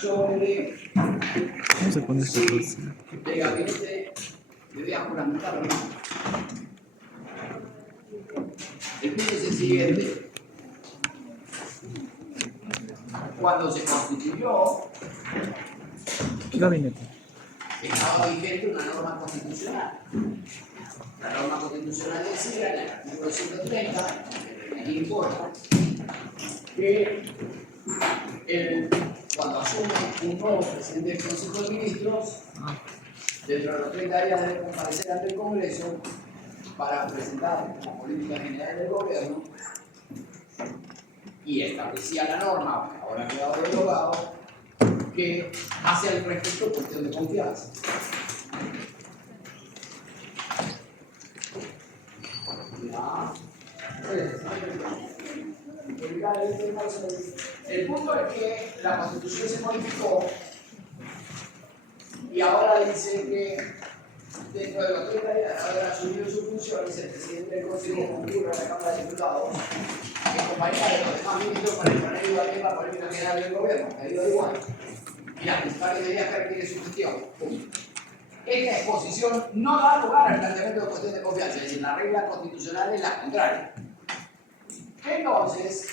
sobre ¿Cómo se pone esta cosa? el gabinete de vida juramental. El punto es el siguiente. Cuando se constituyó, Gabinete. estaba vigente una norma constitucional. La norma constitucional decía, en el artículo 130, no importa, que cuando asume un nuevo presidente del Consejo de Ministros, dentro de los 30 días debe comparecer ante el Congreso para presentar la política general del gobierno, y establecía la norma, ahora ha quedado derogado, que hace al respecto cuestión de confianza. El punto es que la Constitución se modificó y ahora dice que dentro de los 30 días de haber asumido sus funciones, el presidente del Consejo concurre a la Cámara de Diputados en compañía de los demás ministros para exponer y debatir la política general del gobierno, medido igual, y las principales medidas que requiere su gestión. Esta exposición no da lugar al planteamiento de cuestión de confianza, es decir, la regla constitucional es la contraria. Entonces,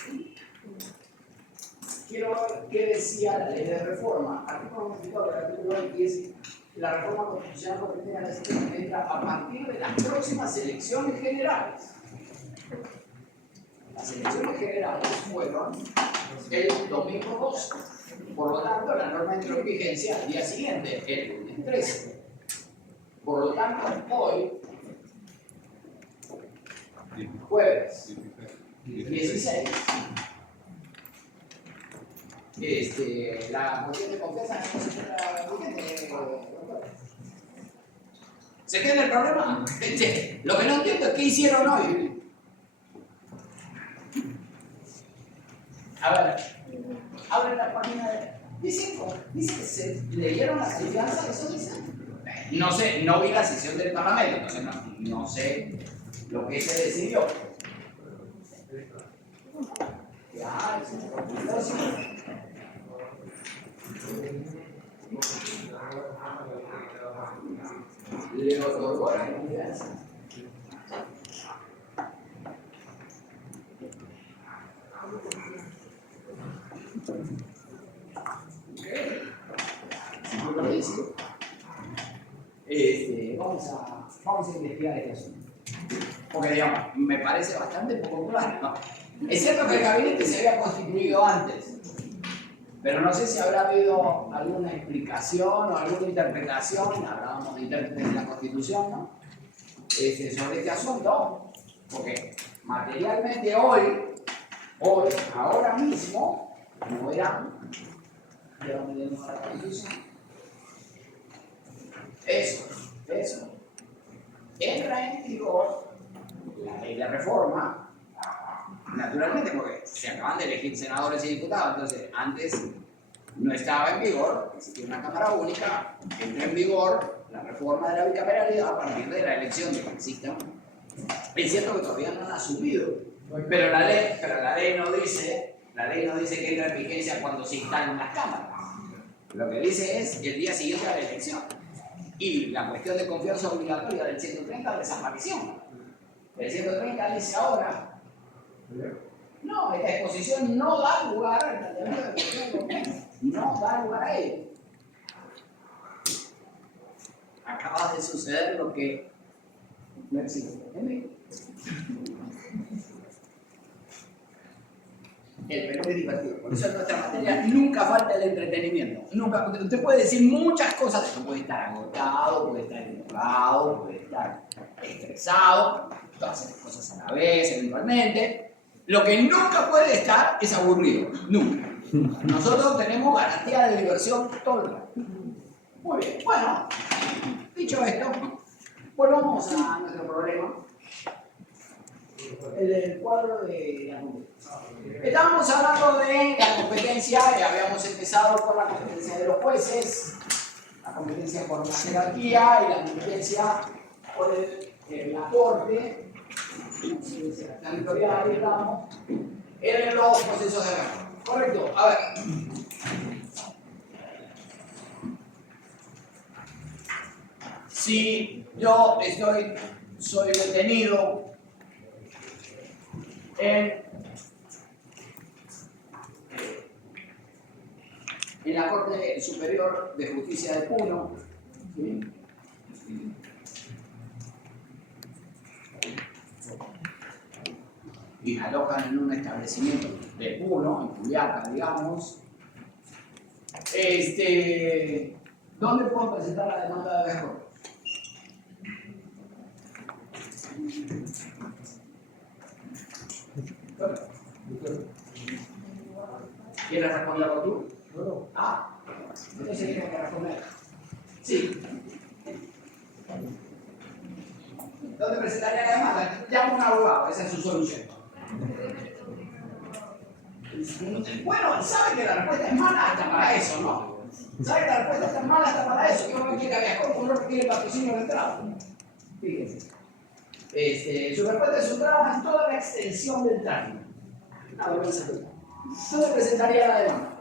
quiero ver qué decía la ley de reforma. Artículo 24 del artículo 10, la reforma constitucional corresponde a la siguiente entra a partir de las próximas elecciones generales. Las elecciones generales fueron el domingo 12. Por lo tanto, la norma entró en vigencia al día siguiente, el lunes 13. Por lo tanto, hoy, jueves 16, la cuestión de confianza no se encuentra vigente. ¿Se entiende el problema? Lo que no entiendo es qué hicieron hoy. A ver, abren la página de... Dice que se leyeron la confianza, ¿eso dice? No sé, no vi la sesión del Parlamento, entonces no sé lo que se decidió. Ya, le otorgó la confianza. Vamos a investigar este asunto. Porque, digamos, me parece bastante poco claro, ¿no? Es cierto que el gabinete se había constituido antes, pero no sé si habrá habido alguna explicación o alguna interpretación, hablábamos de intérpretes de la Constitución, ¿no? Sobre este asunto, porque materialmente hoy, ahora mismo, como verán, ¿de dónde tenemos la Constitución? Eso, entra en vigor la ley de reforma, naturalmente porque se acaban de elegir senadores y diputados, entonces antes no estaba en vigor, existía una Cámara Única, entra en vigor la reforma de la bicameralidad a partir de la elección de que exista. Es cierto que todavía no han asumido, pero la ley no dice que entra en vigencia cuando se instalen las cámaras. Lo que dice es el día siguiente a la elección. Y la cuestión de confianza obligatoria del 130 desapareció. El 130 dice ahora, no, esta exposición no da lugar al planteamiento de cuestión de confianza, no da lugar a ello. Acaba de suceder lo que no existe. El Perú es divertido, por eso en nuestra materia nunca falta el entretenimiento. Nunca, usted puede decir muchas cosas, usted puede estar agotado, puede estar enojado, puede estar estresado, todas esas cosas a la vez, eventualmente. Lo que nunca puede estar es aburrido, nunca. Nosotros tenemos garantía de diversión todo el rato. Muy bien, bueno, dicho esto, volvamos a nuestro problema. El cuadro de la competencia. Estábamos hablando de la competencia, habíamos empezado por la competencia de los jueces, la competencia por la jerarquía y la competencia por la corte, territorial, digamos, en los procesos de reforma. Perfecto. A ver. Si yo soy detenido en la Corte Superior de Justicia de Puno, ¿sí? Y me alojan en un establecimiento de Puno, en Juliaca, digamos, ¿dónde puedo presentar la demanda de habeas corpus? ¿Quieres responderlo tú? Ah, entonces tienes que responder. Sí. ¿Dónde presentaría la demanda? Llama a un abogado, esa es su solución. Bueno, sabe que la respuesta es mala hasta para eso, ¿no? Sabe que la respuesta es mala hasta para eso. Yo no quiero habeas corpus, no requiere patrocinio de entrada. Fíjense. Su respuesta es un drama en toda la extensión del trámite. Una vergüenza. ¿Dónde presentaría la demanda?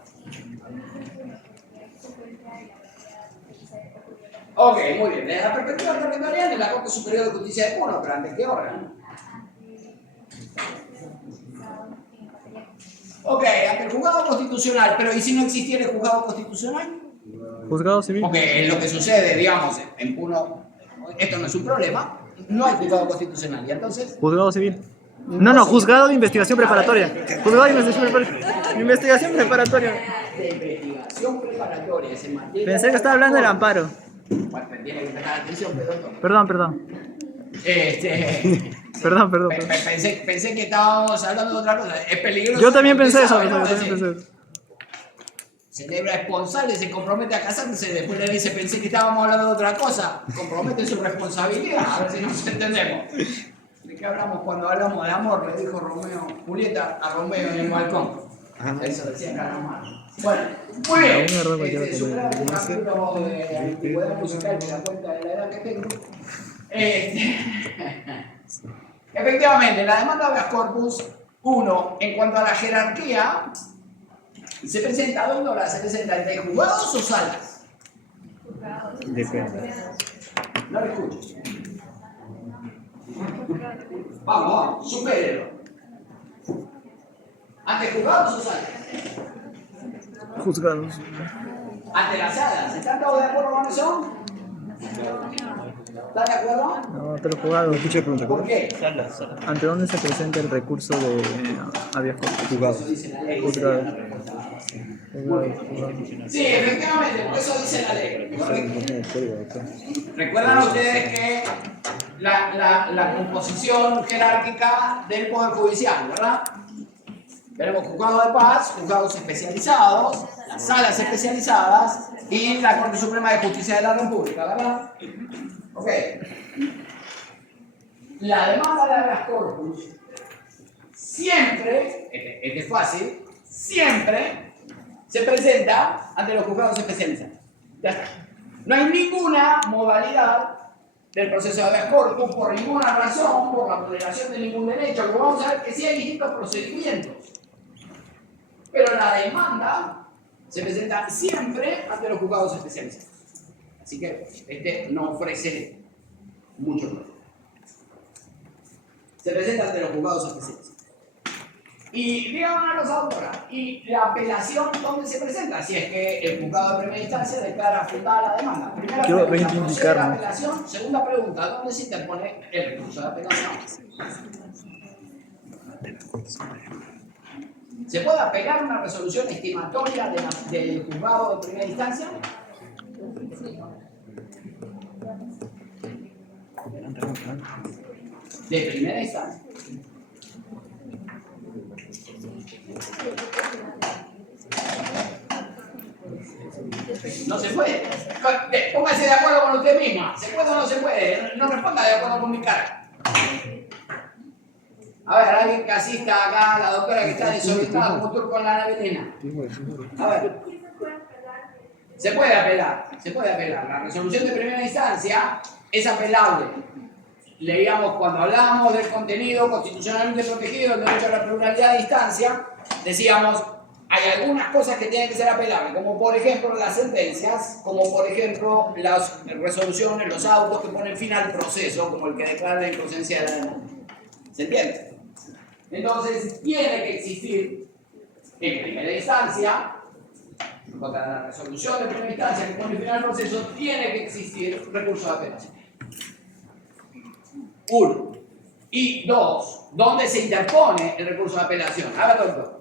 Ok, muy bien. Desde la perspectiva territorial en la Corte Superior de Justicia de Puno, pero ¿ante qué órgano? Ok, ante el juzgado constitucional, pero ¿y si no existiera el juzgado constitucional? Juzgado civil. Porque es lo que sucede, digamos, en Puno, esto no es un problema, no hay juzgado constitucional, y entonces... Juzgado civil. No, juzgado de investigación preparatoria. Juzgado de investigación preparatoria. Investigación preparatoria. De investigación preparatoria, es en materia... Pensé que estaba hablando del amparo. Bueno, tiene que prestar atención, perdón. Perdón. Perdón. Pensé que estábamos hablando de otra cosa. Es peligroso. Yo también pensé eso. Celebra esponsales, se compromete a casarse, después le dice, pensé que estábamos hablando de otra cosa. Compromete su responsabilidad, a ver si nos entendemos. ¿De qué hablamos cuando hablamos de amor? Le dijo Julieta a Romeo en el balcón. Eso decía Calamaro. Bueno, muy bien. Superar un capítulo de antigüedad musical que da cuenta de la edad que tengo. Efectivamente, la demanda de habeas corpus, uno, en cuanto a la jerarquía, se presenta ¿dónde se presenta? ¿Entre juzgados o salas? Depende. No lo escucho. Vamos, supérelo. ¿Ante juzgados o salas? Juzgados. Ante las salas. ¿Están todos de acuerdo con eso? ¿Están de acuerdo? No, te lo juzgado. Escucha la pregunta. ¿Por qué? ¿Ante dónde se presenta el recurso de habeas corpus? Juzgado. Eso dice la ley. Juzgado. Sí, efectivamente, por eso dice la ley. Correcto. Recuerdan ustedes que la composición jerárquica del Poder Judicial, ¿verdad? Tenemos juzgados de paz, juzgados especializados, las salas especializadas y la Corte Suprema de Justicia de la República, ¿verdad? Ok. La demanda de habeas corpus siempre, este es fácil, siempre se presenta ante los juzgados especializados. Ya está. No hay ninguna modalidad del proceso de habeas corpus por ninguna razón, por la vulneración de ningún derecho, que vamos a ver que sí hay distintos procedimientos. Pero la demanda se presenta siempre ante los juzgados especializados. Así que este no ofrece mucho problema. Se presenta ante los juzgados especializados. Y díganme una cosa, doctora, ¿y la apelación dónde se presenta? Si es que el juzgado de primera instancia declara fundada la demanda. Primera Yo pregunta, voy a ¿procede la indicarme. apelación? Segunda pregunta, ¿dónde se interpone el recurso de apelación? ¿Se puede apelar una resolución estimatoria del juzgado de primera instancia? De primera instancia. No se puede. Póngase de acuerdo con usted misma. ¿Se puede o no se puede? No responda de acuerdo con mi cara. A ver, alguien que asista acá, la doctora que está desorbitada como turco en la navelina. A ver. Se puede apelar. La resolución de primera instancia es apelable. Leíamos cuando hablábamos del contenido constitucionalmente protegido del derecho a la pluralidad de instancia, decíamos, hay algunas cosas que tienen que ser apelables, como por ejemplo las sentencias, como por ejemplo las resoluciones, los autos que ponen fin al proceso, como el que declara la inocencia de la demanda. ¿Se entiende? Entonces, tiene que existir en primera instancia, contra la resolución de primera instancia que pone fin al proceso, tiene que existir recurso de apelación. 1. Y 2. ¿Dónde se interpone el recurso de apelación? A ver, doctor.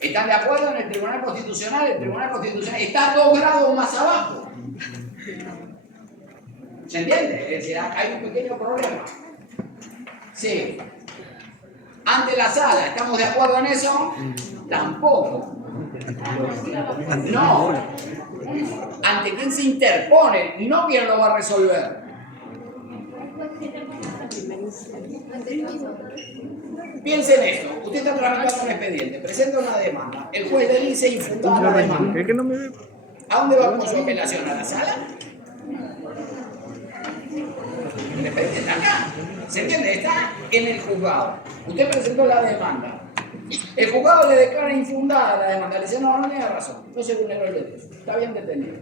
¿Están de acuerdo en el Tribunal Constitucional? El Tribunal Constitucional está 2 grados más abajo. ¿Se entiende? Es decir, hay un pequeño problema. Sí. Ante la sala, ¿estamos de acuerdo en eso? Tampoco. No. ¿Ante quién se interpone? No quién lo va a resolver. Piensen esto. Usted está tramitando un expediente, presenta una demanda. El juez le dice infundada la demanda. ¿Es que no me ve? ¿A dónde va con su apelación? ¿A la sala? El expediente está acá. ¿Se entiende? Está en el juzgado. Usted presentó la demanda. El juzgado le declara infundada la demanda. Le dice, no tiene razón. No se vulneró el derecho. Está bien detenido.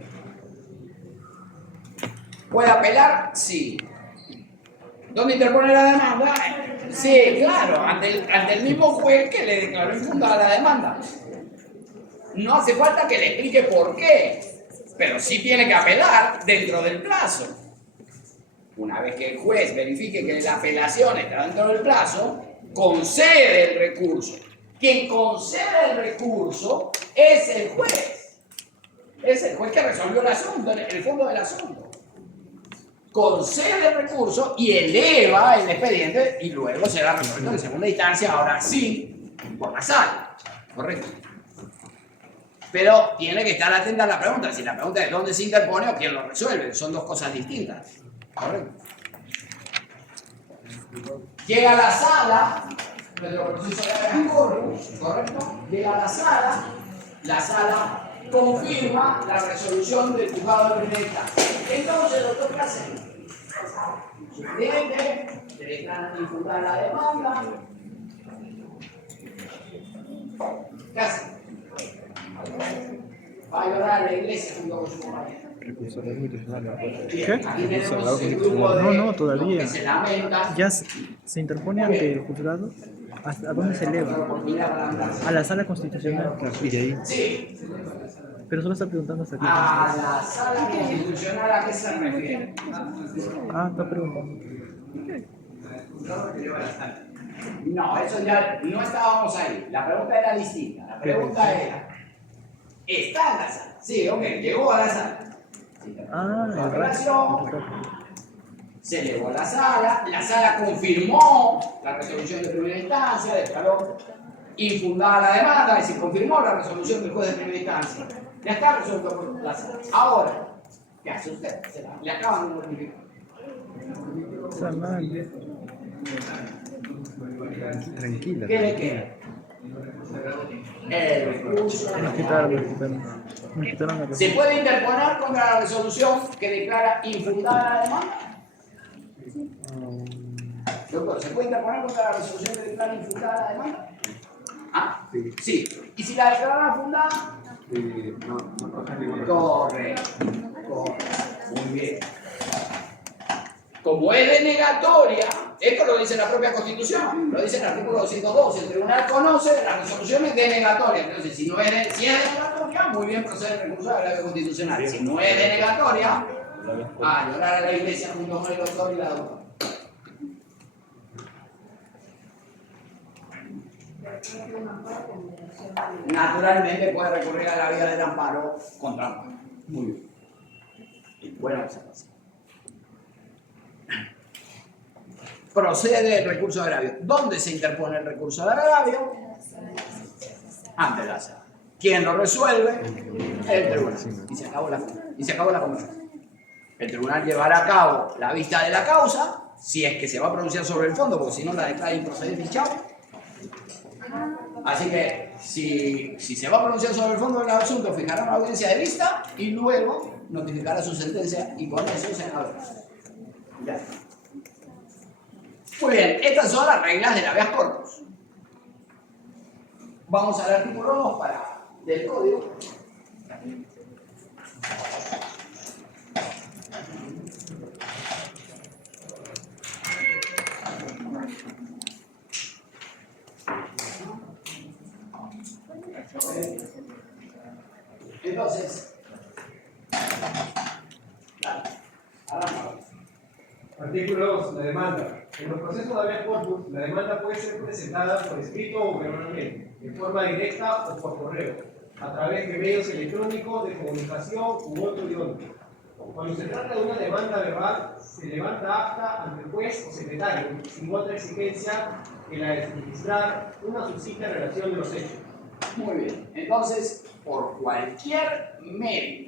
¿Puede apelar? Sí. ¿Dónde interpone la demanda? Sí, claro, ante el mismo juez que le declaró infundada la demanda. No hace falta que le explique por qué, pero sí tiene que apelar dentro del plazo. Una vez que el juez verifique que la apelación está dentro del plazo, concede el recurso. Quien concede el recurso es el juez. Es el juez que resolvió el asunto, el fondo del asunto. Concede el recurso y eleva el expediente y luego será resuelto en segunda instancia, ahora sí, por la sala. Correcto. Pero tiene que estar atenta a la pregunta. Si la pregunta es dónde se interpone o quién lo resuelve, son dos cosas distintas. Correcto. Llega a la sala, nuestro proceso de corpus, correcto. Llega a la sala confirma la resolución del juzgado de primera instancia. Entonces, doctor, ¿qué hacemos? Su cliente le declaran infundada la demanda. ¿Qué hace? Va a llorar a la iglesia junto con su compañero. ¿Qué? Aquí tenemos el grupo de No, todavía. que se lamenta. Ya se interpone ante el juzgado. ¿Hasta dónde se eleva? A la sala constitucional. Sí. Pero solo está preguntando hasta aquí. A la sala constitucional, ¿a qué se refiere? Está preguntando. No, eso ya no estábamos ahí. La pregunta era distinta. La pregunta era, ¿está en la sala? Sí, ok, llegó a la sala. La operación se elevó a la sala confirmó la resolución de primera instancia, declaró infundada la demanda, es decir, confirmó la resolución del juez de primera instancia. Ya está resuelto por la sala. Ahora, ¿qué hace usted? Le acaban de notificar. Tranquila. ¿Qué le queda? El recurso. Me quitaron la ¿Se puede interponer contra la resolución que declara infundada la demanda? Doctor, ¿se puede interponer contra la resolución que declara infundada la demanda? ¿Ah? Sí. ¿Y si la declara fundada? Correcto. Muy bien. Como es denegatoria, esto lo dice la propia Constitución, lo dice el artículo 202, el tribunal conoce las resoluciones denegatorias. Entonces, si es denegatoria, muy bien procede el recurso de agravio constitucional. Si no es denegatoria, a llorar a la iglesia junto con el doctor y la doctora. Naturalmente puede recurrir a la vía del amparo contra amparo. Muy bien. Buena observación. Procede el recurso de agravio. ¿Dónde se interpone el recurso de agravio? Ante la sala. ¿Quién lo resuelve? El tribunal. Y se acabó la conversación. El tribunal llevará a cabo la vista de la causa, si es que se va a pronunciar sobre el fondo, porque si no la declara improcedente y chao. Así que, si se va a pronunciar sobre el fondo del asunto, fijará una audiencia de vista y luego notificará su sentencia y con eso se acabó. Ya. Muy bien, estas son las reglas del habeas corpus. Vamos al artículo 2 del código. Entonces, arranca. Artículo 2. La demanda. En los procesos de habeas corpus, la demanda puede ser presentada por escrito o verbalmente, de forma directa o por correo, a través de medios electrónicos de comunicación u otro idioma. Cuando se trata de una demanda verbal, se levanta acta ante el juez o secretario, sin otra exigencia que la de registrar una sucinta relación de los hechos. Muy bien, entonces, por cualquier medio,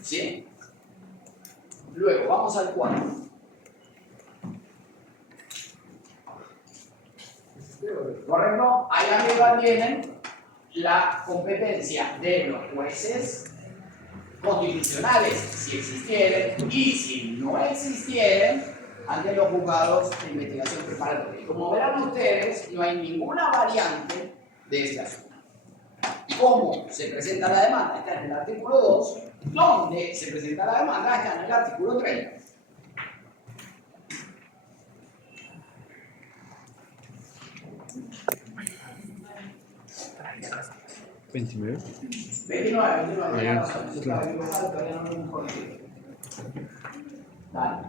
¿sí? Luego, vamos al 4. ¿Correcto? Ahí arriba tienen la competencia de los jueces constitucionales, si existieren, y si no existieren, ante los juzgados de investigación preparatoria. Y como verán ustedes, no hay ninguna variante de este asunto. ¿Cómo se presenta la demanda? Está en el artículo 2. ¿Dónde se presenta la demanda? Está en el artículo 30. ¿29? 29. Todavía no lo hemos corregido. Dale.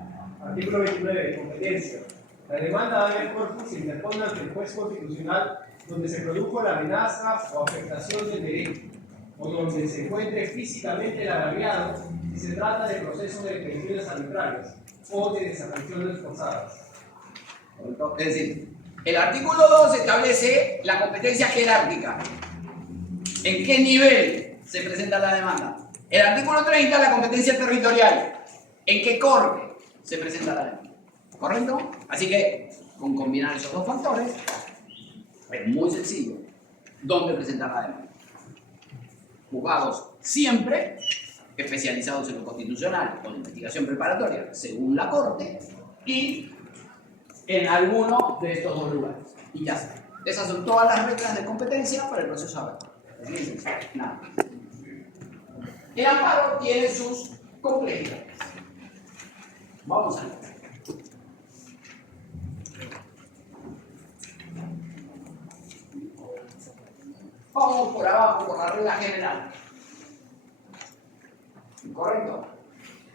Artículo 29. Competencia. La demanda de habeas corpus se interpone ante el juez constitucional donde se produjo la amenaza o afectación del derecho, o donde se encuentre físicamente el agraviado si se trata de procesos de detenciones arbitrarias o de desapariciones forzadas. Es decir, el artículo 2 establece la competencia jerárquica. ¿En qué nivel se presenta la demanda? El artículo 30, la competencia territorial. ¿En qué corte se presenta la demanda? ¿Correcto? Así que, con combinar esos dos factores, es muy sencillo. ¿Dónde presentar la demanda? Juzgados siempre especializados en lo constitucional o en investigación preparatoria, según la Corte, y en alguno de estos dos lugares. Y ya está. Esas son todas las reglas de competencia para el proceso habeas. Nada. El amparo tiene sus complejidades. Vamos a ver. Vamos por abajo, por la regla general. ¿Correcto?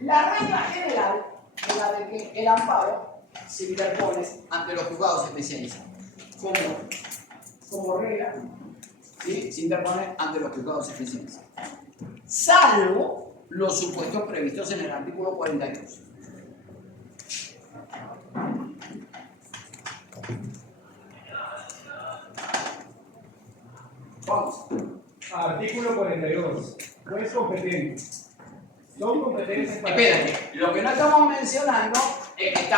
La regla general es la de que el amparo se interpone ante los juzgados especializados. Como regla, ¿sí? Se interpone ante los juzgados especializados. Salvo los supuestos previstos en el artículo 42. Vamos. Artículo 42. Juez competente. Son competentes para... Espérate, lo que no estamos mencionando es que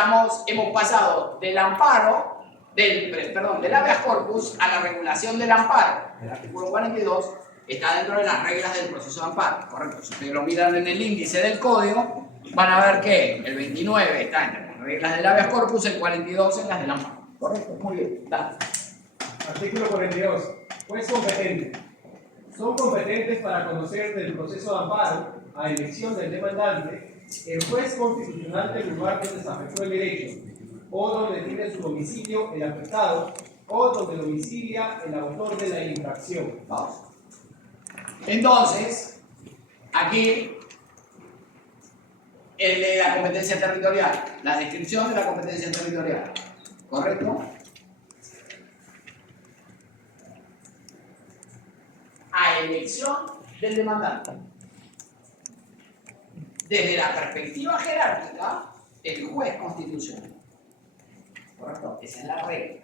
hemos pasado del amparo, del habeas corpus a la regulación del amparo. El artículo 42 está dentro de las reglas del proceso de amparo, ¿correcto? Si ustedes lo miran en el índice del código, van a ver que el 29 está entre las reglas del habeas corpus, el 42 en las del amparo, ¿correcto? Muy bien, dale. Artículo 42. Juez competente. Son competentes para conocer del proceso de amparo, a elección del demandante, el juez constitucional del lugar donde se afectó el derecho, o donde tiene su domicilio el afectado, o donde domicilia el autor de la infracción. Vamos. Entonces, aquí, el de la competencia territorial, la descripción de la competencia territorial, ¿correcto? A elección del demandante. Desde la perspectiva jerárquica, el juez constitucional. ¿Correcto? Esa es la regla.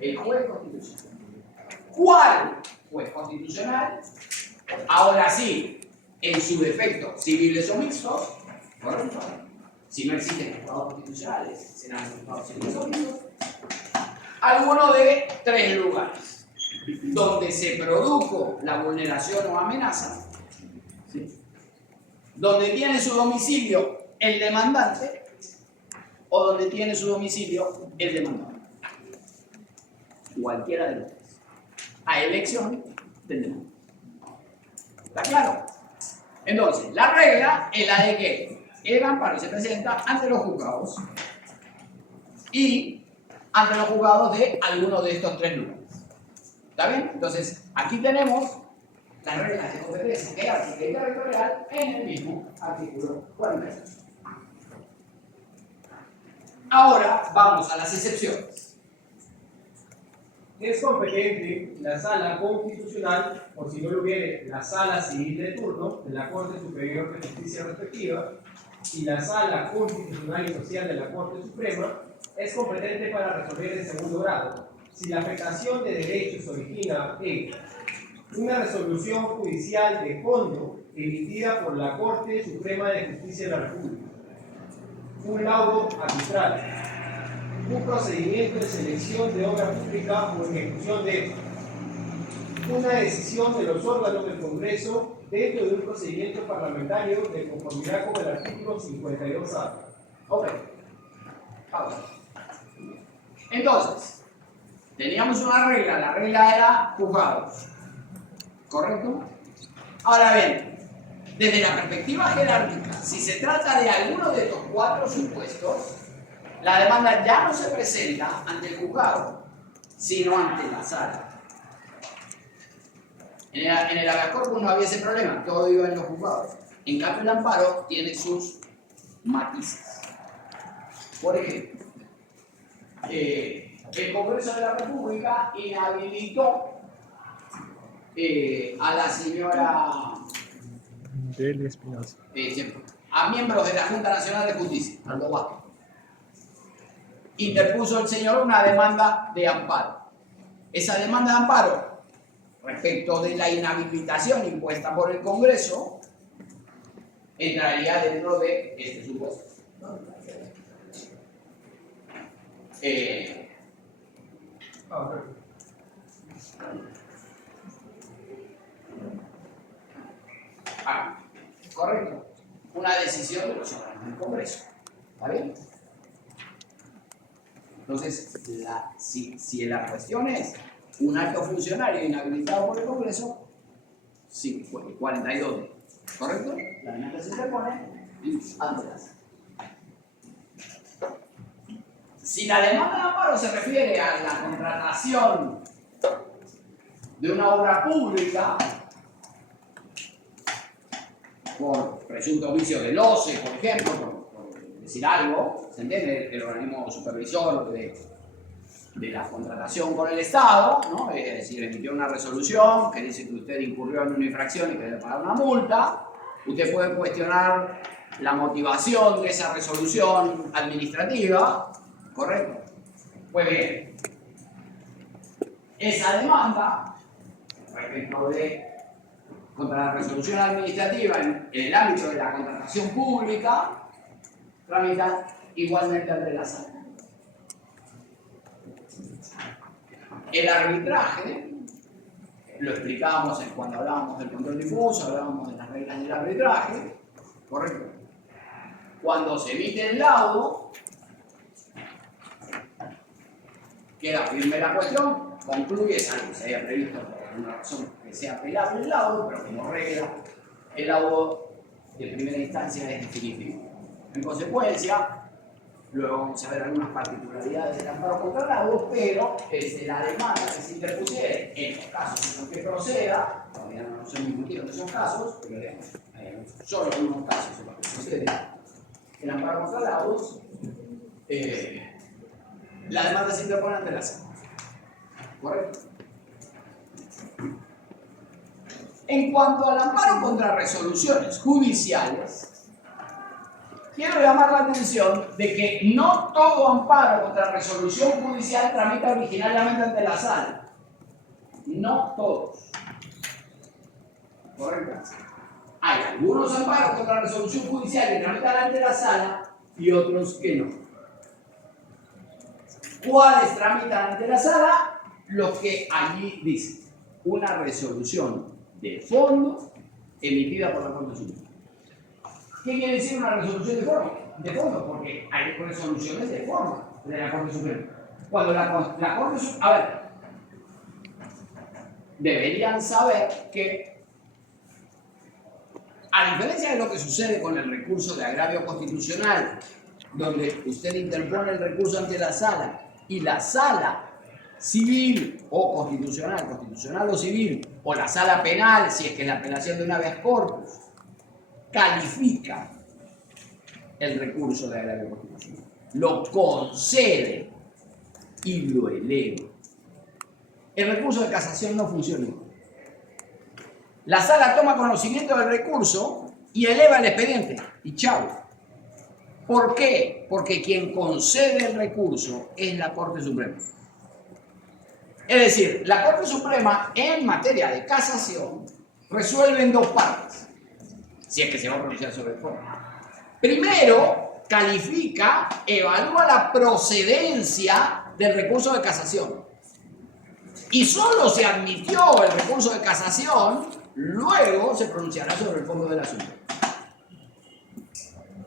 El juez constitucional. ¿Cuál juez constitucional? Ahora sí, en su defecto, civiles o mixtos, ¿correcto? Si no existen juzgados constitucionales, serán juzgados civiles o mixtos. Alguno de tres lugares donde se produjo la vulneración o amenaza, ¿sí? Donde tiene su domicilio el demandante o donde tiene su domicilio el demandante. Cualquiera de los dos. A elección del demandante. ¿Está claro? Entonces, la regla es la de que el amparo se presenta ante los juzgados y ante los juzgados de alguno de estos tres lugares. ¿Está bien? Entonces, aquí tenemos las reglas de competencia jerárquica y territorial en el mismo artículo 46. Ahora vamos a las excepciones. Es competente la sala constitucional, o si no lo hubiere, la sala civil de turno de la Corte Superior de Justicia respectiva, y la sala constitucional y social de la Corte Suprema, es competente para resolver en segundo grado si la afectación de derechos se origina en una resolución judicial de fondo emitida por la Corte Suprema de Justicia de la República, un laudo arbitral, un procedimiento de selección de obra pública o ejecución de esta, una decisión de los órganos del Congreso dentro de un procedimiento parlamentario de conformidad con el artículo 52A. Ok. Pausa. Entonces, teníamos una regla, la regla era juzgados. ¿Correcto? Ahora bien, desde la perspectiva jerárquica, si se trata de alguno de estos cuatro supuestos, la demanda ya no se presenta ante el juzgado, sino ante la sala. En el habeas corpus no había ese problema, todo iba en los juzgados. En cambio, el amparo tiene sus matices. Por ejemplo, el Congreso de la República inhabilitó a la señora Delia Espinosa. a miembros de la Junta Nacional de Justicia, Aldo Vázquez. Interpuso el señor una demanda de amparo. Esa demanda de amparo, respecto de la inhabilitación impuesta por el Congreso, entraría dentro de este supuesto. Correcto. Una decisión de los órganos del Congreso. ¿Está bien? Entonces, si la cuestión es un alto funcionario inhabilitado por el Congreso, sí, 42. ¿Correcto? La demanda se interpone ante la sala. Si la demanda de amparo se refiere a la contratación de una obra pública por presunto vicio del OCE, por ejemplo, por decir algo, ¿se entiende? El organismo supervisor de la contratación con el Estado, ¿no? Es decir, emitió una resolución que dice que usted incurrió en una infracción y que debe pagar una multa. Usted puede cuestionar la motivación de esa resolución administrativa, ¿correcto? Pues bien, esa demanda, respecto de contra la resolución administrativa en el ámbito de la contratación pública, tramita igualmente ante la sala. El arbitraje, lo explicábamos cuando hablábamos del control difuso, hablábamos de las reglas del arbitraje, ¿correcto? Cuando se emite el laudo, queda firme la cuestión, concluye, salvo que se haya previsto por alguna razón que sea apelable el laudo, pero como regla, el laudo de primera instancia es definitivo. En consecuencia, luego vamos a ver algunas particularidades del amparo contra laudo, pero desde la demanda que se interpusiere en los casos en los que proceda, todavía no nos hemos discutido en esos casos, pero digamos, solo en unos casos en los que procede el amparo contra laudos, la demanda se interpone ante la sala. ¿Correcto? En cuanto al amparo contra resoluciones judiciales, quiero llamar la atención de que no todo amparo contra resolución judicial tramita originariamente ante la sala. No todos. ¿Correcto? Hay algunos amparos contra resolución judicial que tramitan ante la sala y otros que no. ¿Cuáles tramitan ante la sala? Los que allí dicen. Una resolución de fondo emitida por la Corte Suprema. ¿Qué quiere decir una resolución de forma? De fondo, porque hay resoluciones de forma de la Corte Suprema. Cuando la Corte Suprema, a ver, deberían saber que, a diferencia de lo que sucede con el recurso de agravio constitucional, donde usted interpone el recurso ante la sala y la sala civil o constitucional o civil, o la sala penal, si es que la apelación de un habeas corpus, califica el recurso de agravio constitucional, lo concede y lo eleva. El recurso de casación no funciona. La sala toma conocimiento del recurso y eleva el expediente. Y chao. ¿Por qué? Porque quien concede el recurso es la Corte Suprema. Es decir, la Corte Suprema en materia de casación resuelve en dos partes, si es que se va a pronunciar sobre el fondo. Primero, califica, evalúa la procedencia del recurso de casación. Y solo se admitió el recurso de casación, luego se pronunciará sobre el fondo del asunto.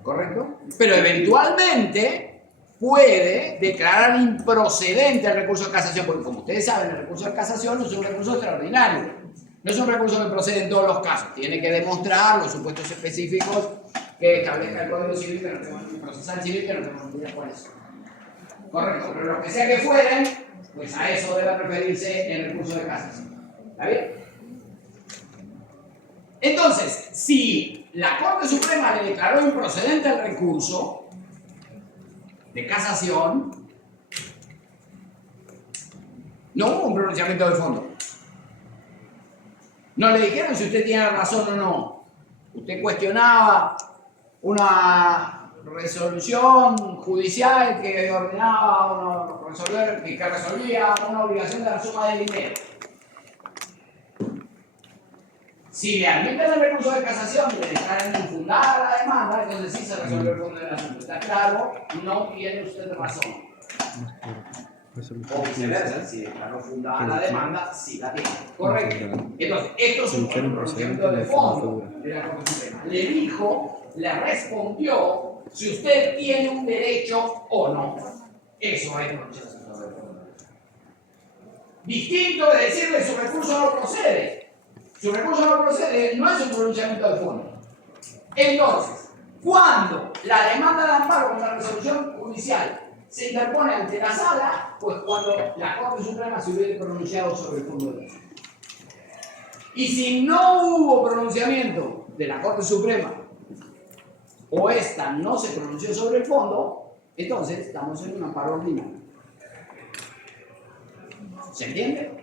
¿Correcto? Pero eventualmente puede declarar improcedente el recurso de casación, porque como ustedes saben, el recurso de casación no es un recurso extraordinario, no es un recurso que procede en todos los casos, tiene que demostrar los supuestos específicos que establezca el Código Civil, que no tenemos, el procesal civil, que no tenemos idea cuál es. Correcto, pero lo que sea que fueren, pues a eso debe referirse el recurso de casación. ¿Está bien? Entonces, si la Corte Suprema le declaró improcedente el recurso de casación, no hubo un pronunciamiento de fondo. No le dijeron si usted tiene razón o no. Usted cuestionaba una resolución judicial que ordenaba que resolvía una obligación de la suma del dinero. Si le admiten el recurso de casación y le declaran infundada la demanda, entonces sí se resuelve el fondo del asunto. ¿Está claro? No tiene usted razón. O viceversa, si declaró fundada la demanda, sí la tiene. Correcto. Entonces, esto es un pronunciamiento de fondo de la Corte Suprema. Le dijo, le respondió si usted tiene un derecho o no. Eso es pronunciamiento de fondo. Distinto de decirle su recurso no procede. Su recurso no procede, no es un pronunciamiento de fondo. Entonces, cuando la demanda de amparo con la resolución judicial se interpone ante la sala, pues cuando la Corte Suprema se hubiera pronunciado sobre el fondo del asunto. Y si no hubo pronunciamiento de la Corte Suprema, o esta no se pronunció sobre el fondo, entonces estamos en un amparo ordinario. ¿Se entiende?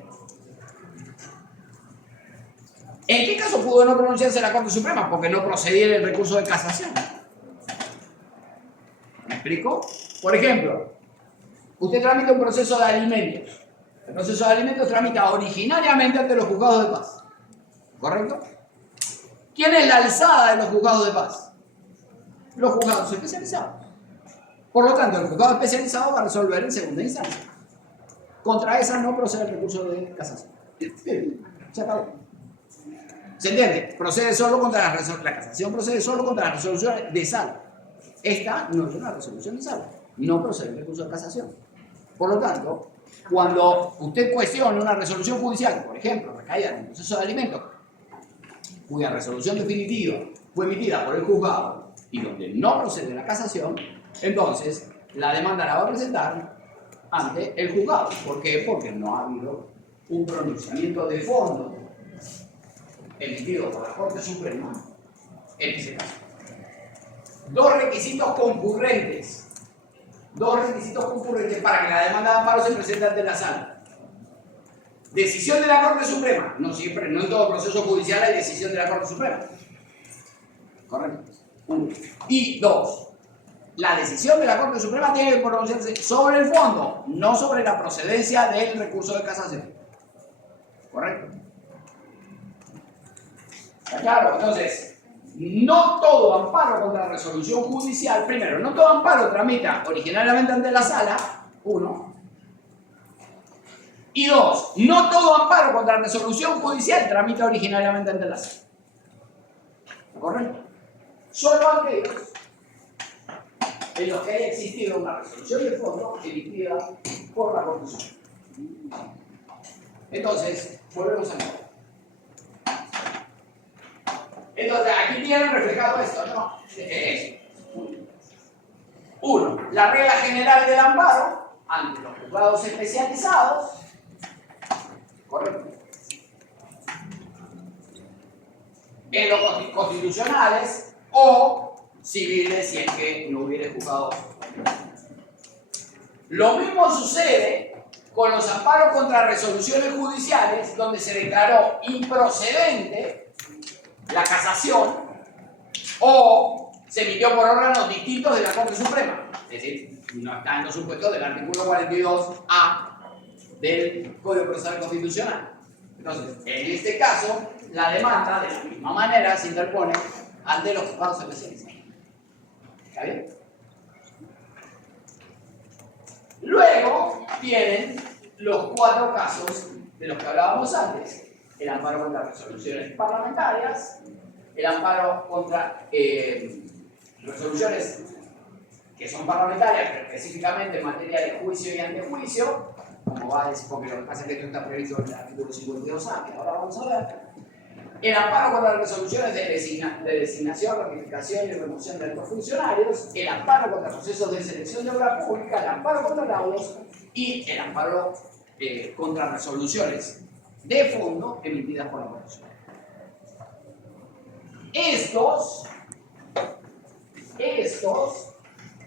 ¿En qué caso pudo no pronunciarse la Corte Suprema? Porque no procediera el recurso de casación. ¿Me explico? Por ejemplo, usted tramita un proceso de alimentos. El proceso de alimentos tramita originariamente ante los juzgados de paz. ¿Correcto? ¿Quién es la alzada de los juzgados de paz? Los juzgados especializados. Por lo tanto, el juzgado especializado va a resolver en segunda instancia. Contra esa no procede el recurso de casación. Se acabó. ¿Se entiende? Procede solo contra la casación procede solo contra las resoluciones de sala. Esta no es una resolución de sala. No procede el recurso de casación. Por lo tanto, cuando usted cuestione una resolución judicial, por ejemplo, recaída en un proceso de alimentos, cuya resolución definitiva fue emitida por el juzgado y donde no procede la casación, entonces la demanda la va a presentar ante el juzgado. ¿Por qué? Porque no ha habido un pronunciamiento de fondo emitido por la Corte Suprema en ese caso. Dos requisitos concurrentes para que la demanda de amparo se presente ante la sala. Decisión de la Corte Suprema. No siempre, no en todo proceso judicial hay decisión de la Corte Suprema. Correcto. Uno. Y dos, la decisión de la Corte Suprema tiene que pronunciarse sobre el fondo, no sobre la procedencia del recurso de casación. Correcto. ¿Está claro? Entonces, no todo amparo contra la resolución judicial, primero, no todo amparo tramita originariamente ante la sala, uno. Y dos, no todo amparo contra la resolución judicial tramita originariamente ante la sala. ¿Correcto? solo aquellos en los que haya existido una resolución de fondo emitida por la Corte Suprema. Entonces, volvemos a ver. Entonces, aquí tienen reflejado esto, ¿no? Uno, la regla general del amparo ante los juzgados especializados. Correcto. En los constitucionales o civiles si es que no hubiera juzgado. Lo mismo sucede con los amparos contra resoluciones judiciales donde se declaró improcedente la casación o se emitió por órganos distintos de la Corte Suprema. Es decir, no está en los supuestos del artículo 42A del Código Procesal Constitucional. Entonces, en este caso, la demanda de la misma manera se interpone ante los juzgados especializados. ¿Está bien? Luego tienen los 4 casos de los que hablábamos antes: el amparo contra resoluciones parlamentarias, el amparo contra resoluciones que son parlamentarias, pero específicamente en materia de juicio y antejuicio, como va a decir, porque lo que pasa es que esto está previsto en el artículo 52A, que ahora vamos a ver. El amparo contra las resoluciones de designación, ratificación y remoción de altos funcionarios, el amparo contra procesos de selección de obra pública, el amparo contra laudos y el amparo contra resoluciones de fondo emitidas por la Corte Suprema.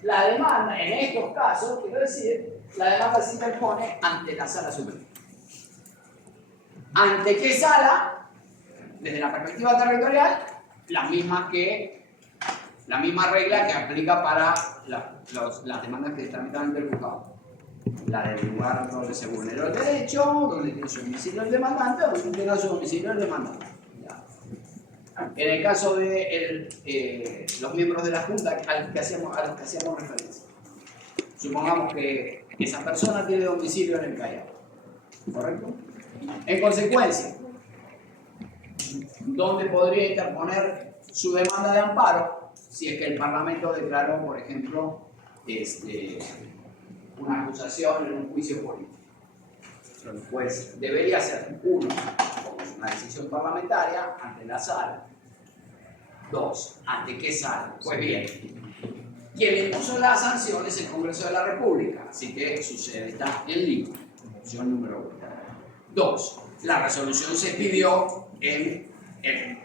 La demanda, en estos casos, quiero decir, la demanda se interpone ante la Sala Superior. ¿Ante qué sala? Desde la perspectiva territorial, la misma regla que aplica para las demandas que tramitan ante el juzgado. La del lugar donde se vulneró el derecho, donde tiene su domicilio el demandante, o donde tiene su domicilio el demandante. En el caso de los miembros de la Junta a los que hacíamos referencia, supongamos que esa persona tiene domicilio en el Callao, ¿correcto? En consecuencia, ¿dónde podría interponer su demanda de amparo si es que el Parlamento declaró, por ejemplo, una acusación en un juicio político? Pues debería ser, uno, como es una decisión parlamentaria, ante la sala. Dos, ¿ante qué sala? Pues bien, quien impuso la sanción es el Congreso de la República, así que su sede está en Lima. Opción número 1. Dos, la resolución se pidió en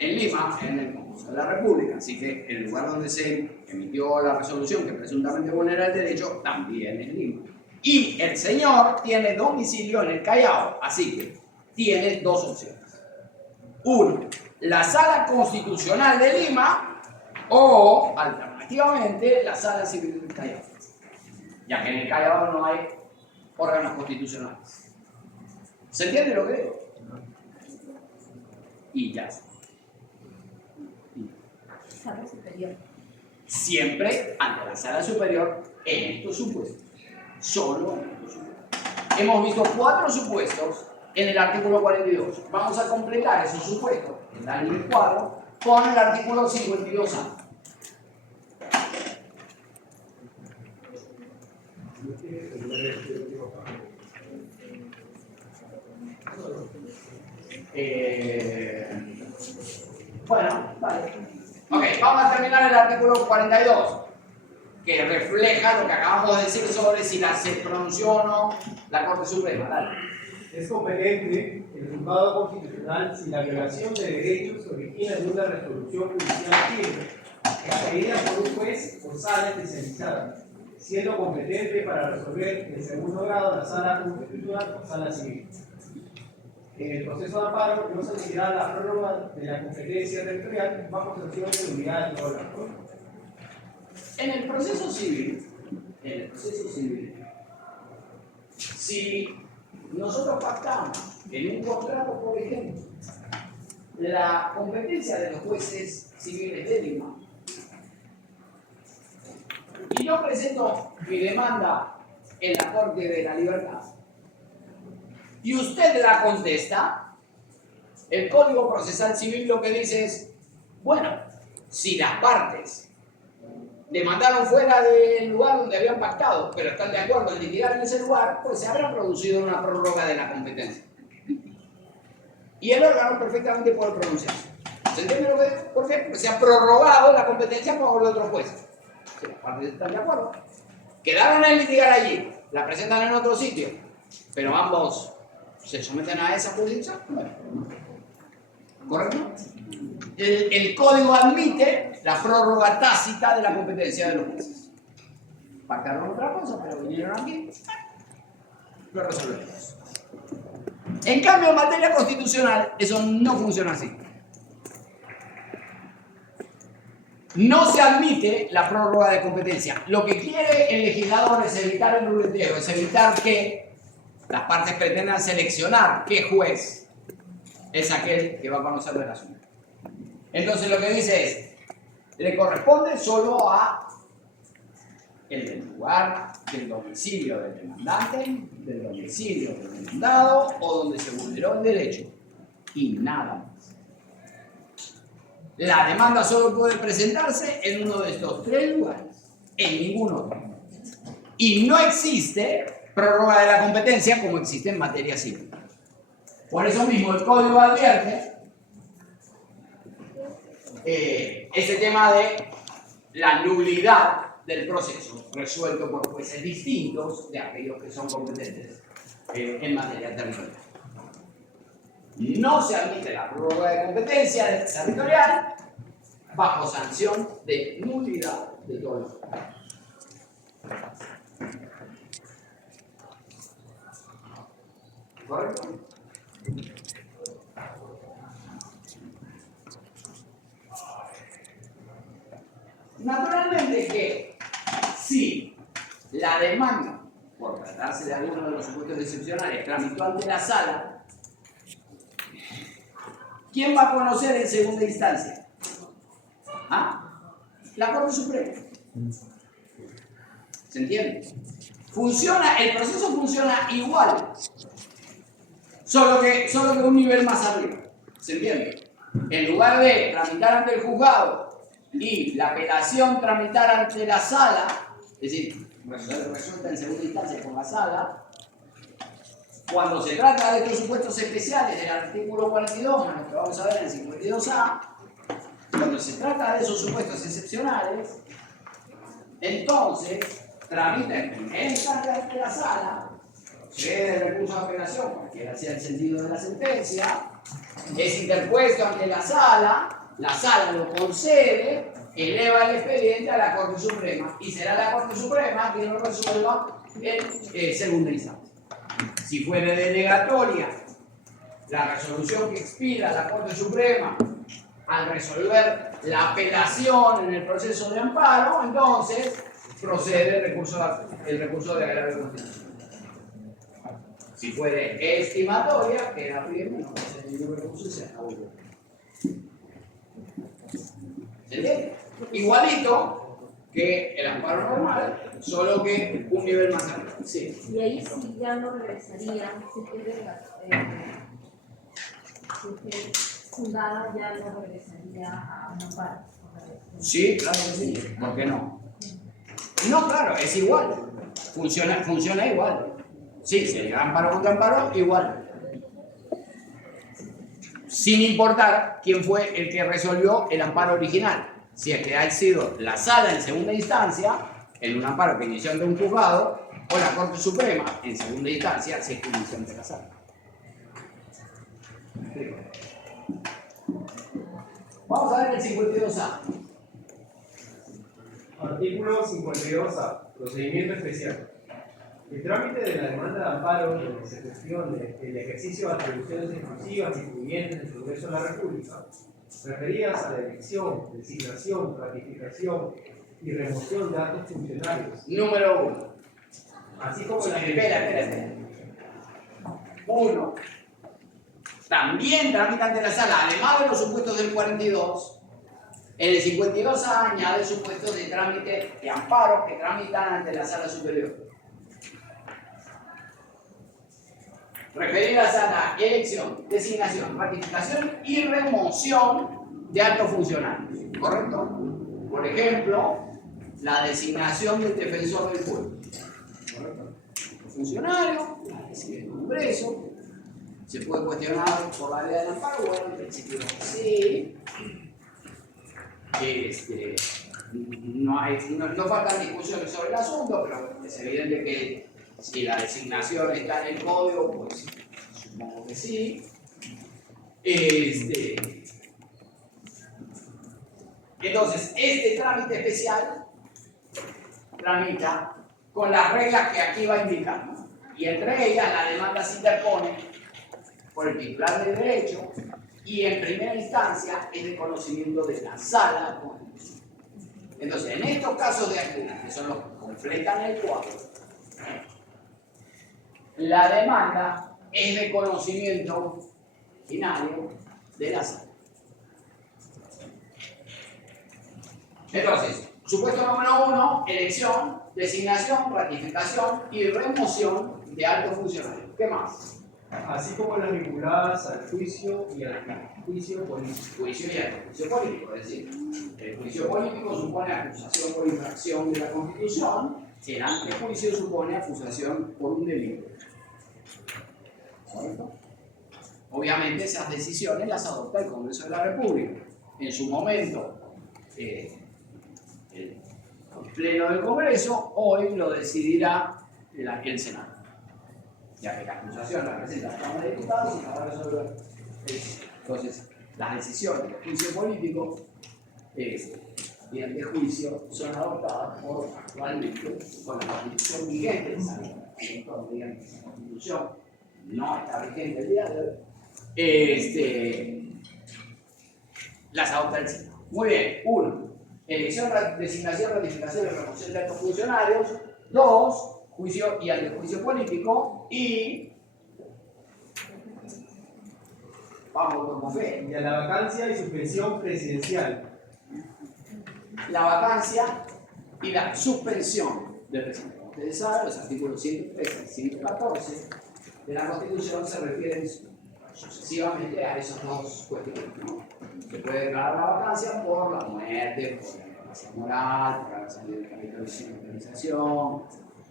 Lima, en el Congreso de la República, así que el lugar donde se emitió la resolución que presuntamente vulnera el derecho también es Lima. Y el señor tiene domicilio en el Callao, así que tiene 2 opciones. Uno, la Sala Constitucional de Lima o, alternativamente, la Sala Civil del Callao, ya que en el Callao no hay órganos constitucionales. ¿Se entiende lo que digo? Y ya está. Sala superior. Siempre ante la Sala Superior en estos supuestos. Solo en estos supuestos. Hemos visto 4 supuestos en el artículo 42. Vamos a completar esos supuestos en la línea 4 con el artículo 52A. Bueno, vale. Ok, vamos a terminar el artículo 42, que refleja lo que acabamos de decir sobre si se pronunció o no la Corte Suprema. Dale. Es competente el juzgado constitucional si la violación de derechos se origina de una resolución judicial firme, expedida por un juez o sala especializada, siendo competente para resolver en segundo grado la sala constitucional o sala civil. En el proceso de amparo no se admitirá la prórroga de la competencia territorial bajo sanción de unidad de órgano. En el proceso civil, si nosotros pactamos en un contrato, por ejemplo, la competencia de los jueces civiles de Lima, y yo presento mi demanda en la Corte de la Libertad, y usted la contesta, el Código Procesal Civil lo que dice es, bueno, Si las partes demandaron fuera del lugar donde habían pactado, pero están de acuerdo en litigar en ese lugar, pues se habrá producido una prórroga de la competencia. Y el órgano perfectamente puede pronunciarse. ¿Se entiende lo que es? ¿Por qué? Porque se ha prorrogado la competencia por el otro juez. Si las partes están de acuerdo. Quedaron en litigar allí, la presentan en otro sitio, pero ambos se someten a esa jurisdicción. Bueno, ¿correcto? El código admite la prórroga tácita de la competencia de los jueces. Pactaron otra cosa, pero vinieron aquí, lo resolvemos. En cambio, en materia constitucional, eso no funciona así. No se admite la prórroga de competencia. Lo que quiere el legislador es evitar el ruleteo, es evitar que las partes pretendan seleccionar qué juez es aquel que va a conocer del asunto. Entonces lo que dice es, le corresponde solo a el del lugar, del domicilio del demandante, del domicilio del demandado o donde se vulneró el derecho. Y nada más. La demanda solo puede presentarse en uno de estos tres lugares, en ningún otro. Y no existe prórroga de la competencia como existe en materia civil. Por eso mismo el código advierte este tema de la nulidad del proceso resuelto por jueces distintos de aquellos que son competentes en materia territorial. No se admite la prórroga de competencia territorial bajo sanción de nulidad de todo el proceso. ¿Correcto? Naturalmente que si la demanda, por tratarse de alguno de los supuestos excepcionales, tramitó ante la sala, ¿quién va a conocer en segunda instancia? ¿Ah? La Corte Suprema. ¿Se entiende? El proceso funciona igual, solo que un nivel más arriba. ¿Se entiende? En lugar de tramitar ante el juzgado y la apelación tramitar ante la sala, es decir, resuelta en segunda instancia por la sala, cuando se trata de estos supuestos especiales del artículo 42, lo que vamos a ver en el 52A, cuando se trata de esos supuestos excepcionales, entonces tramita en primera instancia ante la sala, procede el recurso de apelación, cualquiera sea el sentido de la sentencia, es interpuesto ante la sala lo concede, eleva el expediente a la Corte Suprema y será la Corte Suprema quien lo resuelva en segunda instancia. Si fuere denegatoria la resolución que expida la Corte Suprema al resolver la apelación en el proceso de amparo, entonces procede el recurso de agravio constitucional. Si fuere estimatoria, queda firme, no procede ningún recurso y se acabó. ¿Se entiende? Igualito que el amparo normal, solo que un nivel más alto. Sí. Y ahí sí ya no regresaría, si es fundada ya no regresaría a un amparo. Sí, claro que sí. ¿Por qué no? No, claro, es igual. Funciona igual. Sí, si hay amparo contra amparo, igual. Sin importar quién fue el que resolvió el amparo original. Si es que ha sido la sala en segunda instancia, en un amparo que inició ante un juzgado, o la Corte Suprema en segunda instancia, si es que inició ante la sala. Vamos a ver el 52A. Artículo 52A. Procedimiento especial. El trámite de la demanda de amparo donde se cuestione el ejercicio de atribuciones exclusivas incluyentes en el Congreso de la República, referidas a la elección, designación, ratificación y remoción de actos funcionarios. Número 1. Así como la Espera. 1. También tramita ante la sala, además de los supuestos del 42, en el 52A añade supuestos de trámite de amparo que tramitan ante la sala superior. Referidas a la elección, designación, ratificación y remoción de altos funcionarios, ¿correcto? Por ejemplo, la designación del defensor del pueblo, ¿correcto? El funcionario, la decide el Congreso, se puede cuestionar por la vía del amparo, bueno, en principio sí. No faltan discusiones sobre el asunto, pero es evidente que si la designación está en el código, pues supongo que sí. Entonces, este trámite especial tramita con las reglas que aquí va a indicar, ¿no? Y entre ellas la demanda se interpone por el titular del derecho y en primera instancia es de conocimiento de la sala constitucional. Entonces, en estos casos de aquí, que son los que completan el cuadro, la demanda es de conocimiento ordinario de la sala. Entonces, supuesto número 1, elección, designación, ratificación y remoción de altos funcionarios. ¿Qué más? Así como las vinculadas al juicio y al juicio político. Juicio y juicio político, es decir, el juicio político supone acusación por infracción de la Constitución, el antejuicio supone acusación por un delito. ¿Correcto? Obviamente esas decisiones las adopta el Congreso de la República. En su momento, el Pleno del Congreso hoy lo decidirá el Senado, ya que la acusación la presenta la Cámara de Diputados y la va a resolver el Senado. Entonces, las decisiones del juicio político y el de juicio son adoptadas por actualmente con la Constitución vigente. Todos digan que la Constitución no está vigente el día de hoy. Las adopta el Senado. Muy bien, 1. Elección, designación, ratificación y remoción de altos funcionarios. 2. Juicio y antejuicio político. Y vamos como fe. Y a la vacancia y suspensión presidencial. La vacancia y la suspensión del presidente. Como ustedes saben, los artículos 113 y 114 de la Constitución se refieren sucesivamente a esos dos cuestiones, ¿no? Se puede declarar la vacancia por la muerte, por la incapacidad moral, por haber salido del capítulo sin autorización,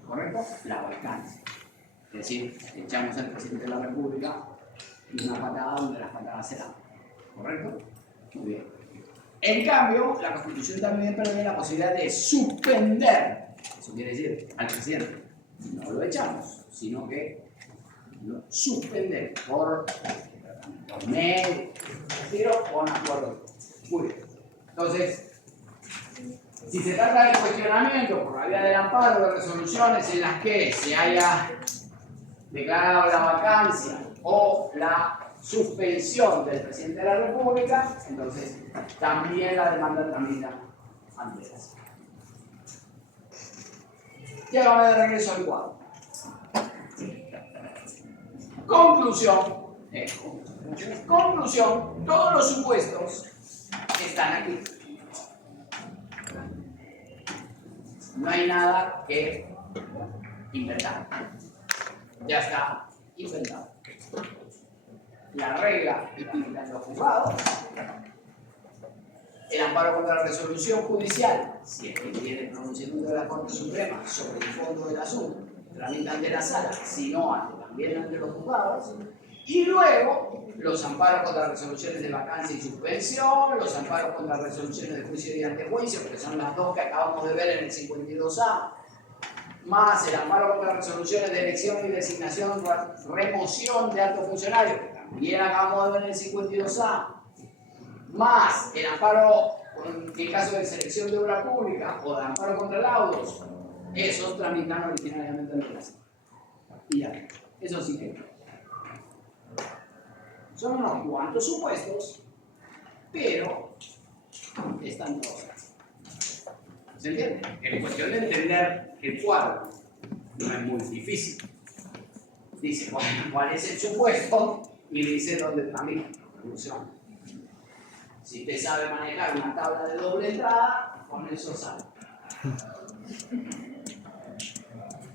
¿correcto? La vacancia. Es decir, echamos al presidente de la República una patada donde las patadas se dan, ¿correcto? Muy bien. En cambio, la Constitución también prevé la posibilidad de suspender, eso quiere decir, al presidente. No lo echamos, sino que lo suspendemos por medio, retiro o un acuerdo. Muy bien. Entonces, si se trata de cuestionamiento por la vía del amparo de resoluciones en las que se haya declarado la vacancia o la suspensión del presidente de la República, entonces también la demanda tramita ante la Sala. Llegamos de regreso al cuadro. Conclusión. Conclusión, todos los supuestos están aquí. No hay nada que inventar. Ya está inventado. La regla en los juzgados, el amparo contra la resolución judicial, si es que tiene pronunciamiento de la Corte Suprema sobre el fondo del asunto, tramita ante la sala, si no, también ante los juzgados, y luego los amparos contra resoluciones de vacancia y suspensión, los amparos contra resoluciones de juicio y antejuicio, que son las dos que acabamos de ver en el 52A, más el amparo contra resoluciones de elección y designación, remoción de altos funcionarios, que también acabamos de ver en el 52A, más el amparo en caso de selección de obra pública o de amparo contra laudos, esos tramitan originariamente en la sala. Y ya, eso sí que son unos cuantos supuestos, pero están todos. ¿Se entiende? En cuestión de entender el cuadro, no es muy difícil. Dice, bueno, ¿cuál es el supuesto? Y dice dónde tramita la conclusión. Si usted sabe manejar una tabla de doble entrada, con eso sale.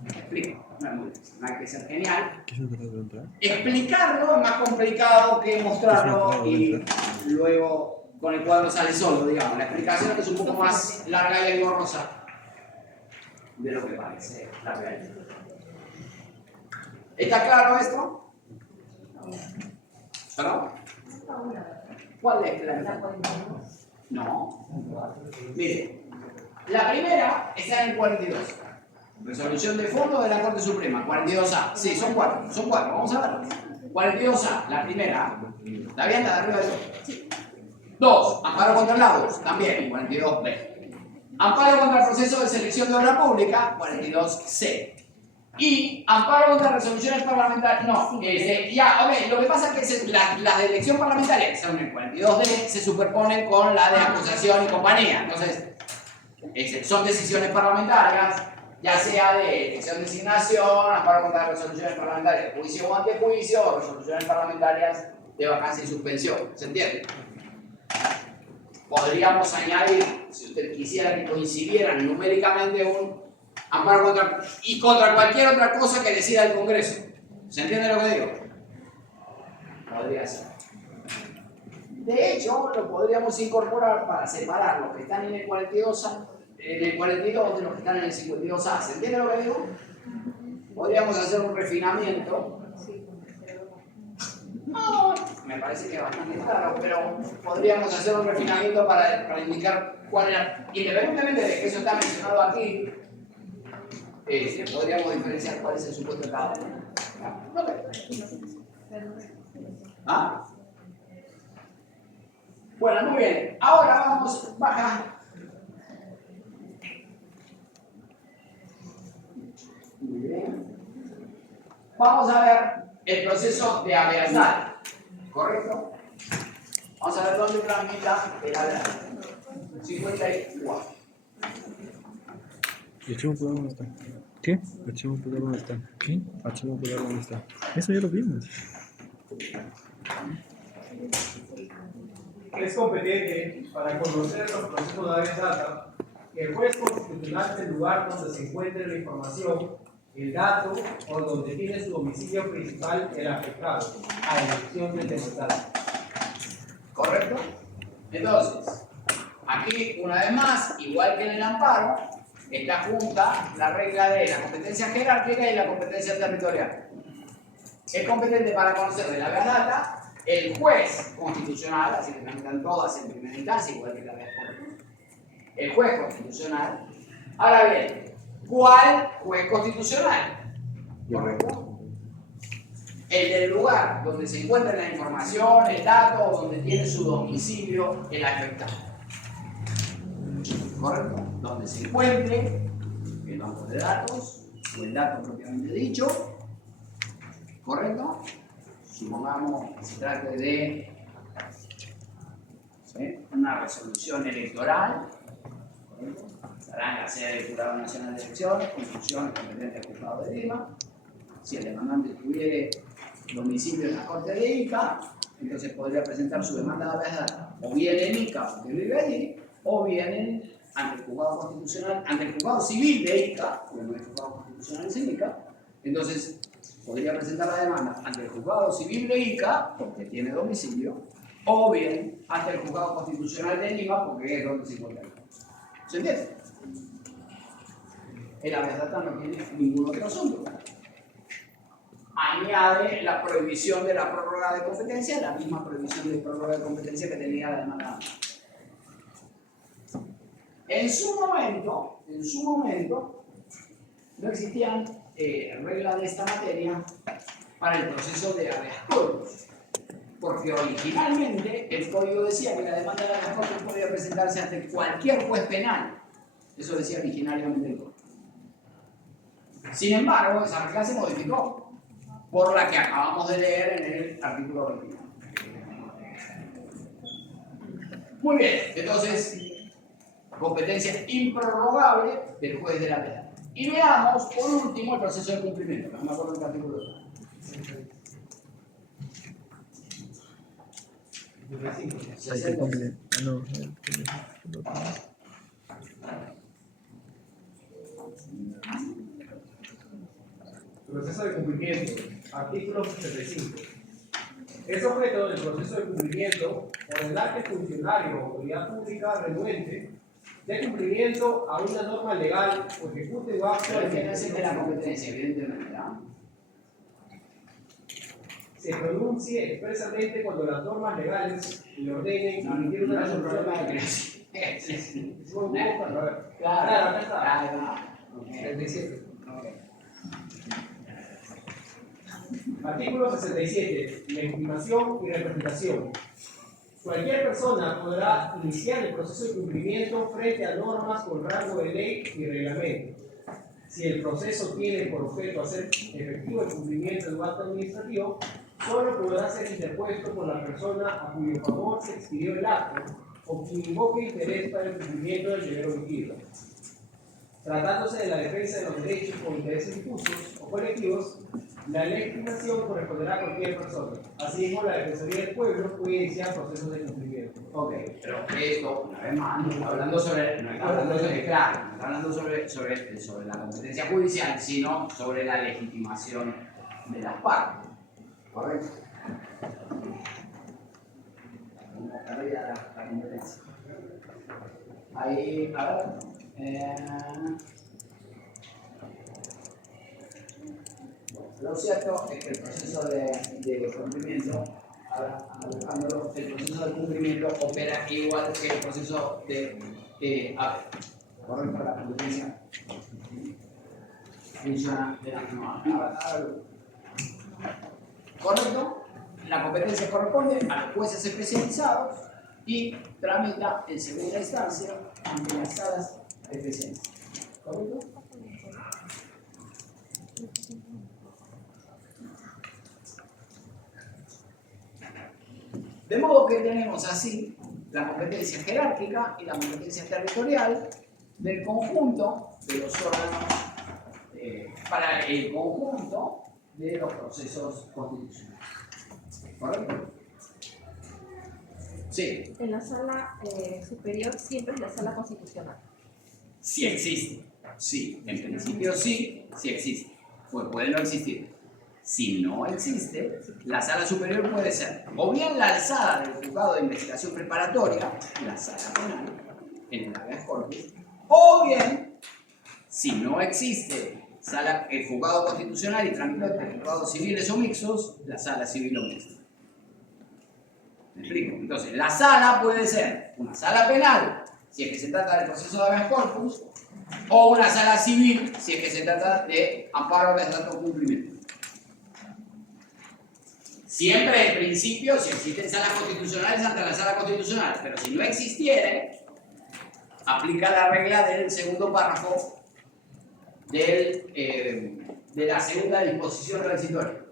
¿Me explico? No es muy difícil, no hay que ser genial. ¿Qué es lo que tengo que entrar? Explicarlo es más complicado que mostrarlo y luego con el cuadro sale solo, digamos. La explicación es un poco más larga y engorrosa de lo que parece la realidad. ¿Está claro esto? ¿Perdón? ¿Cuál es la? No. Mire, la primera está en el 42. Resolución de fondo de la Corte Suprema, 42A. Sí, son cuatro, vamos a ver. 42A, la primera. ¿Está bien? La de arriba de todo. 2. Amparo contra laudos, también, 42B. Amparo contra el proceso de selección de obra pública, 42C. Y amparo contra resoluciones parlamentarias, no, ya, ok, lo que pasa es que las de elección parlamentaria, que son el 42D, se superponen con la de acusación y compañía. Entonces, son decisiones parlamentarias, ya sea de elección de designación, amparo contra resoluciones parlamentarias de juicio o antejuicio, o resoluciones parlamentarias de vacancia y suspensión. ¿Se entiende? Podríamos añadir, si usted quisiera que coincidieran numéricamente un amparo contra cualquier otra cosa que decida el Congreso. ¿Se entiende lo que digo? Podría ser. De hecho, lo podríamos incorporar para separar los que están en el 42A, en el 42 de los que están en el 52A. ¿Se entiende lo que digo? Podríamos hacer un refinamiento. No, me parece que es bastante claro, pero podríamos hacer un refinamiento para indicar cuál era, independientemente de que eso está mencionado aquí, podríamos diferenciar cuál es el supuesto de cada uno. ¿Ah? Bueno, muy bien. Ahora vamos, baja. Muy bien. Vamos a ver el proceso de habeas data, ¿correcto? Vamos a ver dónde tramita el habeas data. 54. Archivo popular dónde está. ¿Qué? Archivo popular dónde está. ¿Qué? Archivo popular dónde está. Eso ya lo vimos. Es competente para conocer los procesos de habeas data el juez constitucional del lugar donde se encuentre la información, el dato o donde tiene su domicilio principal el afectado, a elección del demandante. ¿Correcto? Entonces, aquí una vez más, igual que en el amparo, está junta la regla de la competencia jerárquica y la competencia territorial. Es competente para conocer de la habeas data el juez constitucional, así que tramitan todas en primera instancia, igual que la habeas corpus. El juez constitucional. Ahora bien, ¿cuál juez constitucional? ¿Correcto? El del lugar donde se encuentra la información, el dato, o donde tiene su domicilio el afectado. ¿Correcto? Donde se encuentre el banco de datos o el dato propiamente dicho. ¿Correcto? Supongamos que se trate de una resolución electoral. ¿Correcto? Estará en la sede del Jurado Nacional de Elecciones, Constitución competente del Juzgado de Lima. Si el demandante tuviera domicilio en la Corte de Ica, entonces podría presentar su demanda de habeas data o bien en Ica, porque vive allí, o bien ante el Juzgado Constitucional, ante el Juzgado Civil de Ica, porque no hay Juzgado Constitucional en Ica, entonces podría presentar la demanda ante el Juzgado Civil de Ica, porque tiene domicilio, o bien ante el Juzgado Constitucional de Lima, porque es donde se encuentra. ¿Se entiende? El habeas data no tiene ningún otro asunto. Añade la prohibición de la prórroga de competencia, la misma prohibición de prórroga de competencia que tenía la demanda. En su momento, no existían reglas de esta materia para el proceso de habeas corpus, porque originalmente el código decía que la demanda de habeas corpus podía presentarse ante cualquier juez penal. Eso decía originariamente el código. Sin embargo, esa regla se modificó por la que acabamos de leer en el artículo 21. Muy bien, entonces, competencia improrrogable del juez de la pena. Y veamos, por último, el proceso de cumplimiento. No me acuerdo del artículo 2. Proceso de cumplimiento. Artículo 65. Es objeto del proceso de cumplimiento ordenar que el funcionario o autoridad pública renuente de cumplimiento a una norma legal o ejecute o acto Pero es que no existe la competencia, evidentemente, ¿no? se pronuncie expresamente cuando las normas legales le ordenen No, emitir no una es un resolución. problema de creación. Es un poco, a ver. Claro, Acá está. claro. 37. Ok. Artículo 67. Legitimación y representación. Cualquier persona podrá iniciar el proceso de cumplimiento frente a normas con rango de ley y reglamento. Si el proceso tiene por objeto hacer efectivo el cumplimiento de un acto administrativo, solo podrá ser interpuesto por la persona a cuyo favor se expidió el acto o quien invoque interés para el cumplimiento del deber omitido. Tratándose de la defensa de los derechos o intereses difusos o colectivos, la legitimación corresponderá a cualquier persona. Asimismo, la Defensoría del Pueblo puede iniciar procesos de cumplimiento. Ok, pero esto, una vez más, no está hablando sobre, no está hablando sobre, claro, no está hablando sobre la competencia judicial, sino sobre la legitimación de las partes. ¿Correcto? Arriba la competencia. Ahí, a ver. Lo cierto es que el proceso de cumplimiento, ahora buscándolo, el proceso de cumplimiento opera igual que el proceso de correcto, la competencia funciona de la misma manera. Correcto, la competencia corresponde a los jueces especializados y tramita en segunda instancia ante las salas especiales. ¿Correcto? De modo que tenemos así la competencia jerárquica y la competencia territorial del conjunto de los órganos para el conjunto de los procesos constitucionales. ¿Correcto? Sí. En la sala superior siempre es la sala constitucional. Sí existe. Sí, en principio sí existe. Pues puede no existir. Si no existe, la sala superior puede ser o bien la alzada del juzgado de investigación preparatoria, la sala penal, en el habeas corpus, o bien, si no existe el juzgado constitucional y tramitación de juzgados civiles o mixtos, la sala civil o mixta. ¿Me explico? Entonces, la sala puede ser una sala penal, si es que se trata del proceso de habeas corpus, o una sala civil, si es que se trata de amparo de dato cumplimiento. Siempre en principio, si existen salas constitucionales, ante la sala constitucional, pero si no existiere, aplica la regla del segundo párrafo de la segunda disposición transitoria.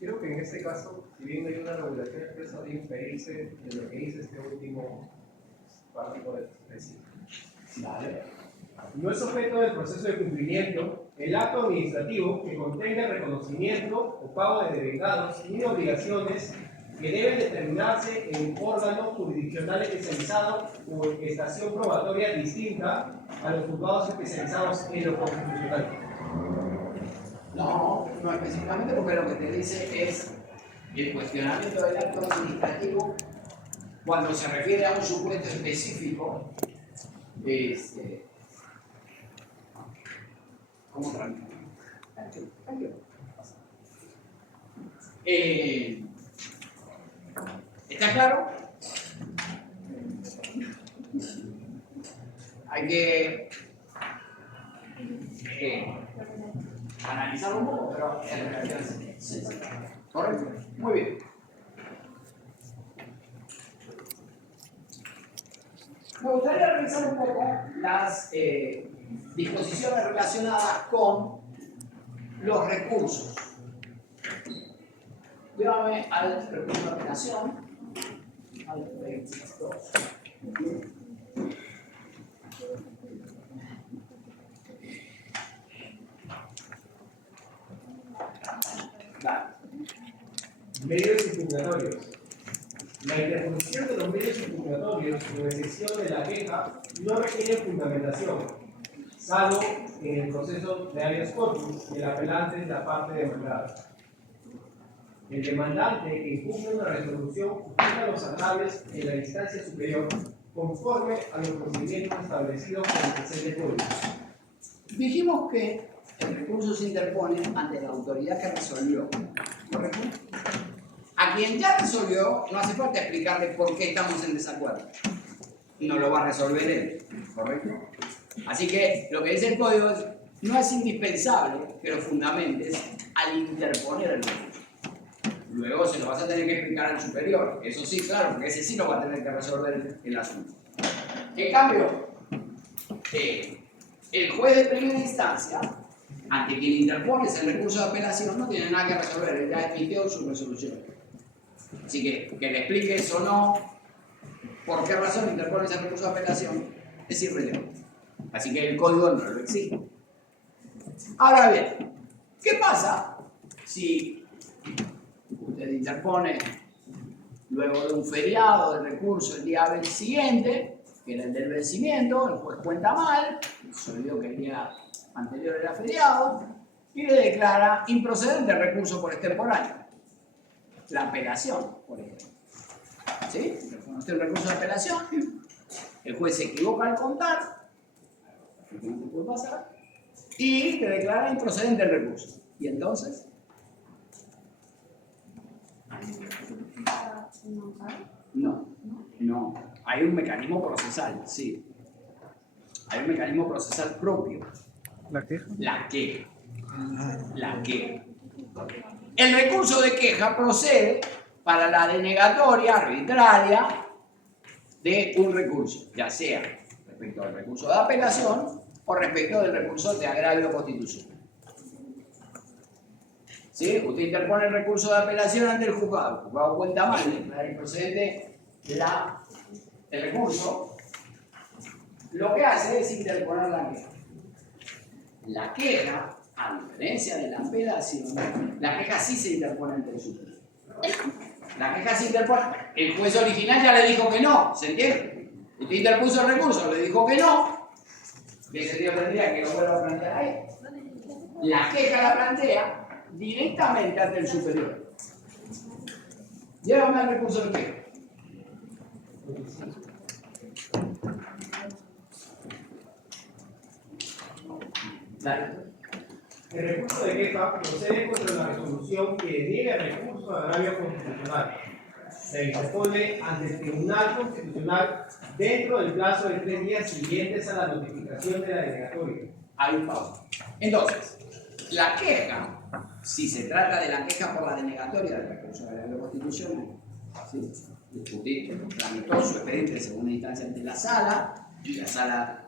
Creo que en este caso, si bien no hay una regulación expresa, debe inferirse de lo que dice este último párrafo del principio. Vale. No es objeto del proceso de cumplimiento el acto administrativo que contenga el reconocimiento o pago de devengados y obligaciones que deben determinarse en un órgano jurisdiccional especializado o estación probatoria distinta a los juzgados especializados en lo constitucional. No específicamente, porque lo que te dice es el cuestionamiento del acto administrativo cuando se refiere a un supuesto específico. ¿Cómo tramita? ¿Está claro? Hay que analizarlo un poco, pero en realidad sí. ¿Correcto? Muy bien. Me gustaría revisar un poco las disposiciones relacionadas con los recursos. Llévame al recurso de apelación, al 22. Vale. Medios impugnatorios. La interposición de los medios impugnatorios, con excepción de la queja, no requiere fundamentación, salvo en el proceso de habeas corpus, el apelante es la parte demandada. El demandante que impugne una resolución juzga los agravios en la instancia superior conforme a los procedimientos establecidos por el presente código. Dijimos que el recurso se interpone ante la autoridad que resolvió, ¿correcto? A quien ya resolvió, no hace falta explicarle por qué estamos en desacuerdo. No lo va a resolver él, ¿correcto? Así que lo que dice el código es, no es indispensable que lo fundamentes al interponer el recurso. Luego se lo vas a tener que explicar al superior. Eso sí, claro, porque ese sí lo va a tener que resolver el asunto. En cambio, el juez de primera instancia, ante quien interpones el recurso de apelación, no tiene nada que resolver, él ya emitió su resolución. Así que le expliques o no por qué razón interpones el recurso de apelación es irrelevante. Así que el código no lo exige. Ahora bien, ¿qué pasa si usted interpone luego de un feriado del recurso el día siguiente, que era el del vencimiento, el juez cuenta mal, se olvidó que el día anterior era feriado, y le declara improcedente el recurso por extemporáneo? La apelación, por ejemplo. ¿Sí? Reconoce el recurso de apelación, el juez se equivoca al contar, que no te puede pasar, y te declara improcedente el recurso. ¿Y entonces? No. Hay un mecanismo procesal, sí. Hay un mecanismo procesal propio. ¿La queja? La queja. La queja. El recurso de queja procede para la denegatoria arbitraria de un recurso, ya sea respecto al recurso de apelación o respecto del recurso de agravio constitucional. ¿Sí? Usted interpone el recurso de apelación ante el juzgado cuenta mal, declara improcedente el recurso, lo que hace es interponer la queja. La queja, a diferencia de la apelación, la queja sí se interpone ante el superior. La queja se interpone. El juez original ya le dijo que no, ¿se entiende? Usted interpuso el recurso, le dijo que no. ¿Qué sentido tendría que lo vuelva a plantear ahí? La queja la plantea directamente ante el superior. Llévame al recurso de queja. Dale. El recurso de queja procede contra la resolución que niega el recurso de agravio constitucional. Se interpone ante el Tribunal Constitucional dentro del plazo de 3 días siguientes a la notificación de la denegatoria. Hay pausa. Entonces, la queja, si se trata de la queja por la denegatoria del recurso de agravio constitucional, ¿sí? Usted tramitó su expediente de segunda instancia ante la sala, y la sala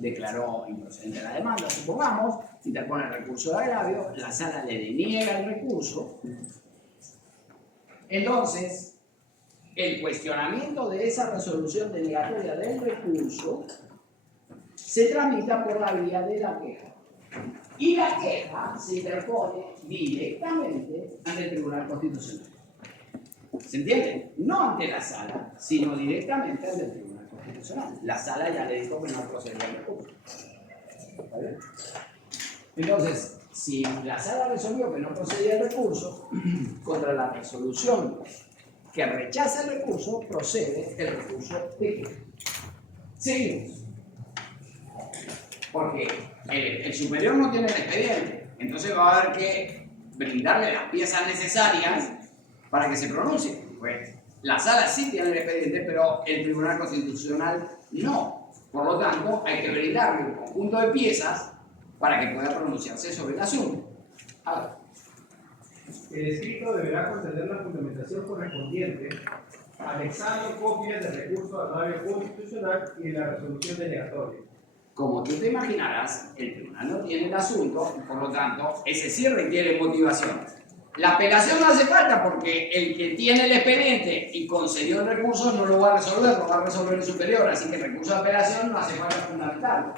declaró improcedente la demanda, supongamos, interpone el recurso de agravio, la sala le deniega el recurso. Entonces, el cuestionamiento de esa resolución denegatoria del recurso se tramita por la vía de la queja. Y la queja se interpone directamente ante el Tribunal Constitucional. ¿Se entiende? No ante la sala, sino directamente ante el Tribunal Constitucional. La sala ya le dijo que no procedía el recurso. ¿Está bien? Entonces, si la sala resolvió que no procedía el recurso, contra la resolución que rechaza el recurso, procede el recurso de queja. Seguimos. Porque el superior no tiene el expediente, entonces va a haber que brindarle las piezas necesarias para que se pronuncie. Pues la sala sí tiene el expediente, pero el Tribunal Constitucional no. Por lo tanto, hay que brindarle un conjunto de piezas para que pueda pronunciarse sobre el asunto. A ver. El escrito deberá contener la fundamentación correspondiente, anexando copias del recurso de agravio constitucional y de la resolución denegatoria. Como tú te imaginarás, el tribunal no tiene el asunto y por lo tanto ese sí requiere motivación. La apelación no hace falta porque el que tiene el expediente y concedió el recurso no lo va a resolver, lo va a resolver el superior, así que el recurso de apelación no hace falta fundamentarlo.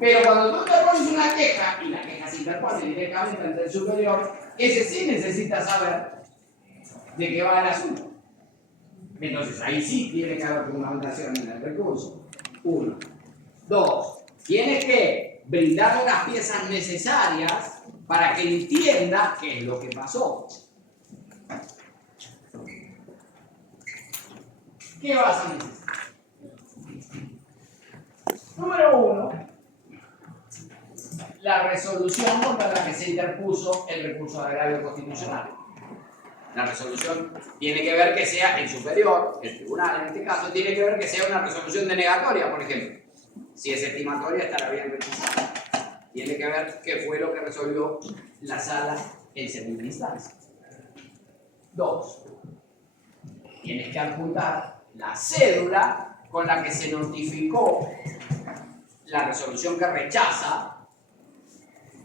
Pero cuando tú te pones una queja y la queja se interpone directamente ante el superior, ese sí necesita saber de qué va el asunto. Entonces ahí sí tiene que haber fundamentación en el recurso. 1. 2. Tienes que brindarle las piezas necesarias para que entienda qué es lo que pasó. ¿Qué vas a necesitar? Número 1, la resolución contra la que se interpuso el recurso de agravio constitucional. La resolución tiene que ver que sea el superior, el tribunal en este caso, tiene que ver que sea una resolución denegatoria, por ejemplo. Si es estimatoria, estará bien rechazada. Tiene que ver qué fue lo que resolvió la sala en segunda instancia. 2, tienes que adjuntar la cédula con la que se notificó la resolución que rechaza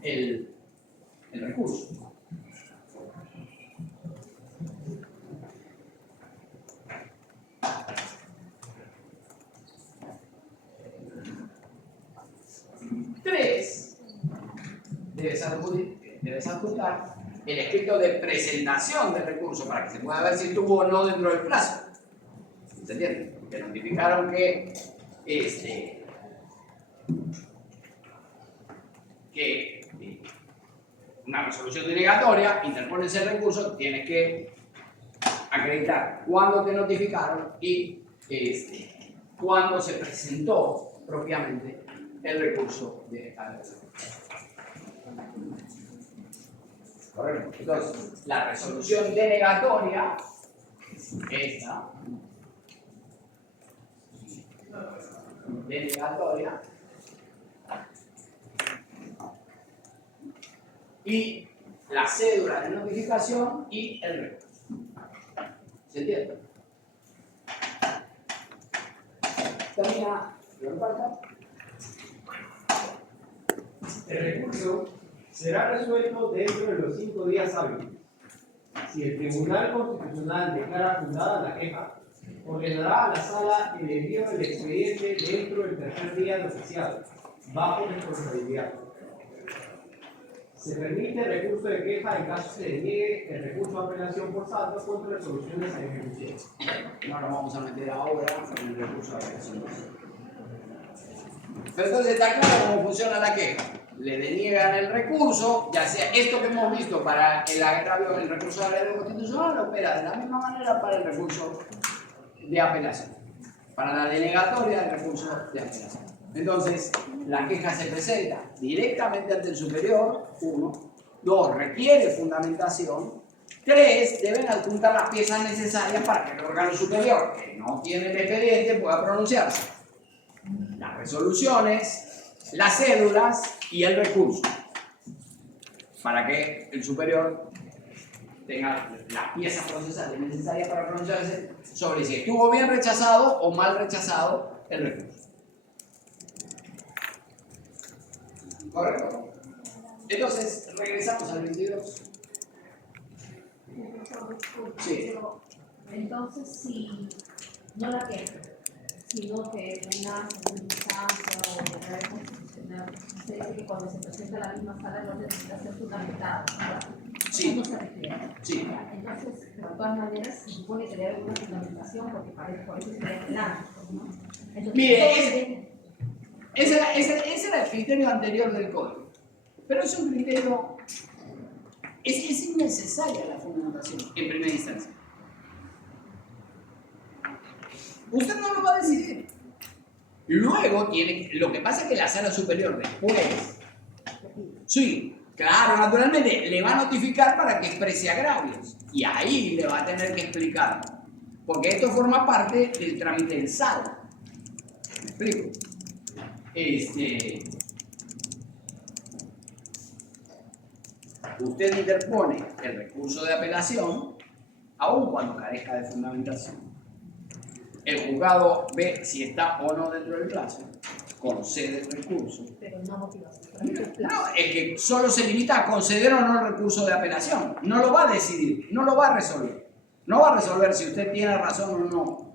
el recurso. Debes adjuntar el escrito de presentación del recurso para que se pueda ver si estuvo o no dentro del plazo. ¿Se entiende? Te notificaron que una resolución denegatoria, interpones el recurso, tienes que acreditar cuándo te notificaron y cuándo se presentó propiamente el recurso de apelación. Correcto. Entonces, la resolución denegatoria, esta, denegatoria, y la cédula de notificación y el recurso. ¿Se entiende? Termina. ¿Lo que falta? El recurso será resuelto dentro de los 5 días hábiles. Si el Tribunal Constitucional declara fundada la queja, ordenará a la sala el envío del expediente dentro del tercer día de oficiado, bajo responsabilidad. Se permite el recurso de queja en caso se deniegue el recurso de apelación por saldo contra resoluciones en ejecución. No nos vamos a meter ahora en el recurso de apelación. Pero entonces está claro cómo funciona la queja. Le deniegan el recurso, ya sea esto que hemos visto para el agravio del recurso de agravio constitucional, opera de la misma manera para el recurso de apelación, para la denegatoria del recurso de apelación. Entonces, la queja se presenta directamente ante el superior, 1, 2, requiere fundamentación, 3, deben adjuntar las piezas necesarias para que el órgano superior, que no tiene el expediente, pueda pronunciarse. Las resoluciones, las cédulas y el recurso, para que el superior tenga las piezas procesales necesarias para pronunciarse sobre si estuvo bien rechazado o mal rechazado el recurso. ¿Correcto? Entonces, regresamos al 22. Sí. Entonces, si no la queja, sino que una instancia o de agravio constitucional, se dice que cuando se presenta la misma sala no necesita ser fundamentada, ¿verdad? Sí. ¿Cómo se refiere? Sí. Entonces, de todas maneras, se supone que debe haber una fundamentación porque parece por eso se ve claro, ¿no? Entonces, Mire, ese era el criterio anterior del código, pero es un criterio, es innecesaria la fundamentación en primera instancia. Usted no lo va a decidir. Luego tiene, lo que pasa es que la sala superior después, sí, claro, naturalmente, le va a notificar para que exprese agravios y ahí le va a tener que explicar, porque esto forma parte del trámite en sala. ¿Me explico? Usted interpone el recurso de apelación, aun cuando carezca de fundamentación. El juzgado ve si está o no dentro del plazo, concede el recurso. pero no motivación. No, es que solo se limita a conceder o no el recurso de apelación. No lo va a decidir, no lo va a resolver. No va a resolver si usted tiene razón o no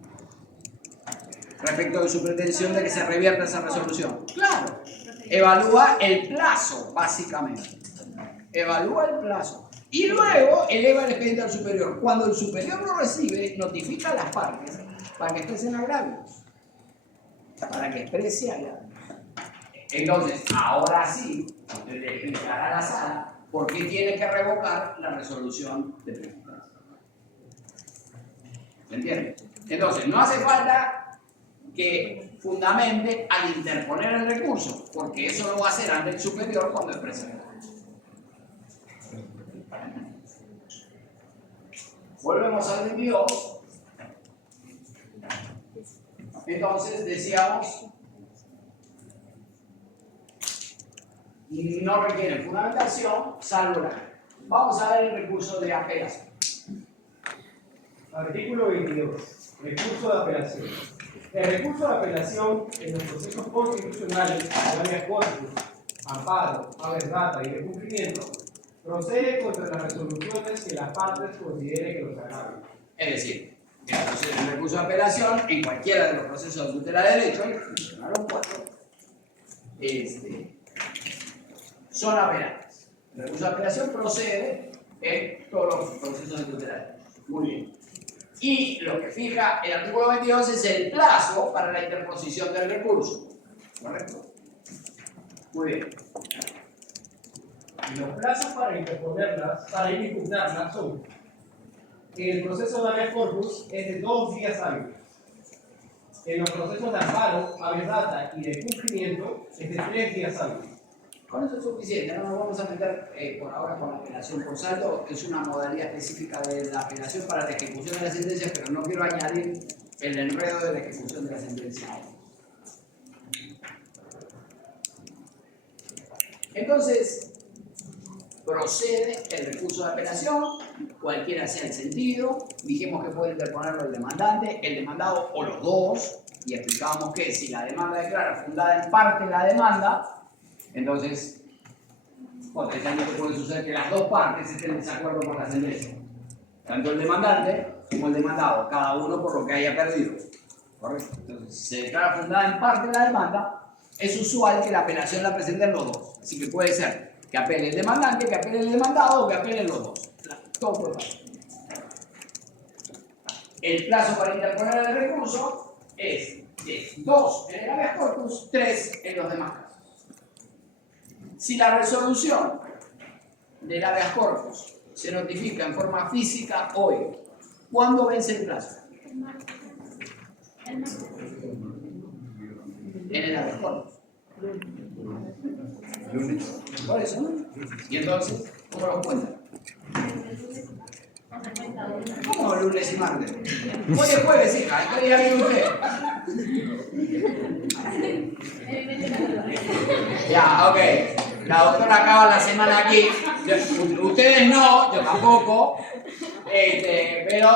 respecto de su pretensión de que se revierta esa resolución. Claro, evalúa el plazo, básicamente. Evalúa el plazo. Y luego eleva el expediente al superior. Cuando el superior lo recibe, notifica a las partes para que expresen agravios. Para que exprese agravios. Entonces, ahora sí, usted le explicará a la sala ¿por qué tiene que revocar la resolución de primera instancia? ¿Se entiende? Entonces, no hace falta que fundamente al interponer el recurso, porque eso lo va a hacer ante el superior cuando exprese el recurso. Volvemos al 22. Entonces, decíamos, no requiere fundamentación, salvo la. Vamos a ver el recurso de apelación. Artículo 22. Recurso de apelación. El recurso de apelación en los procesos constitucionales, habeas corpus, amparo, habeas data y de cumplimiento, procede contra las resoluciones que las partes consideren que los agraven. Es decir, el recurso de apelación en cualquiera de los procesos de tutela de derecho, y funcionaron 4, son apelables. El recurso de apelación procede en todos los procesos de tutela de derecho. Muy bien. Y lo que fija el artículo 22 es el plazo para la interposición del recurso. ¿Correcto? Muy bien. Los plazos para interponerlas, para impugnarlas son, en el proceso de habeas corpus es de 2 días hábiles. En los procesos de amparo, habeas data y de cumplimiento es de 3 días hábiles. Con eso es suficiente, no nos vamos a meter por ahora con la apelación por salto, es una modalidad específica de la apelación para la ejecución de la sentencia, pero no quiero añadir el enredo de la ejecución de la sentencia. Entonces, procede el recurso de apelación, cualquiera sea el sentido, dijimos que puede interponerlo el demandante, el demandado o los dos, y explicábamos que si la demanda declara fundada en parte la demanda, entonces, potencialmente puede suceder que las dos partes estén en desacuerdo con la sentencia. Tanto el demandante como el demandado, cada uno por lo que haya perdido. ¿Correcto? Entonces, si se declara fundada en parte la demanda, es usual que la apelación la presenten los dos. Así que puede ser que apele el demandante, que apele el demandado o que apelen los dos. Todo por parte. El plazo para interponer el recurso es de 2 en el habeas corpus, 3 en los demás casos. Si la resolución del habeas corpus se notifica en forma física hoy, ¿cuándo vence el plazo? En el habeas corpus. Lunes. Por eso, ¿no? Y entonces, ¿cómo lo cuentan? ¿Cómo lunes y martes? Hoy es jueves, hija. ¿En qué día vive usted? Ya, ok. La doctora acaba la semana aquí. Ustedes no, yo tampoco. Pero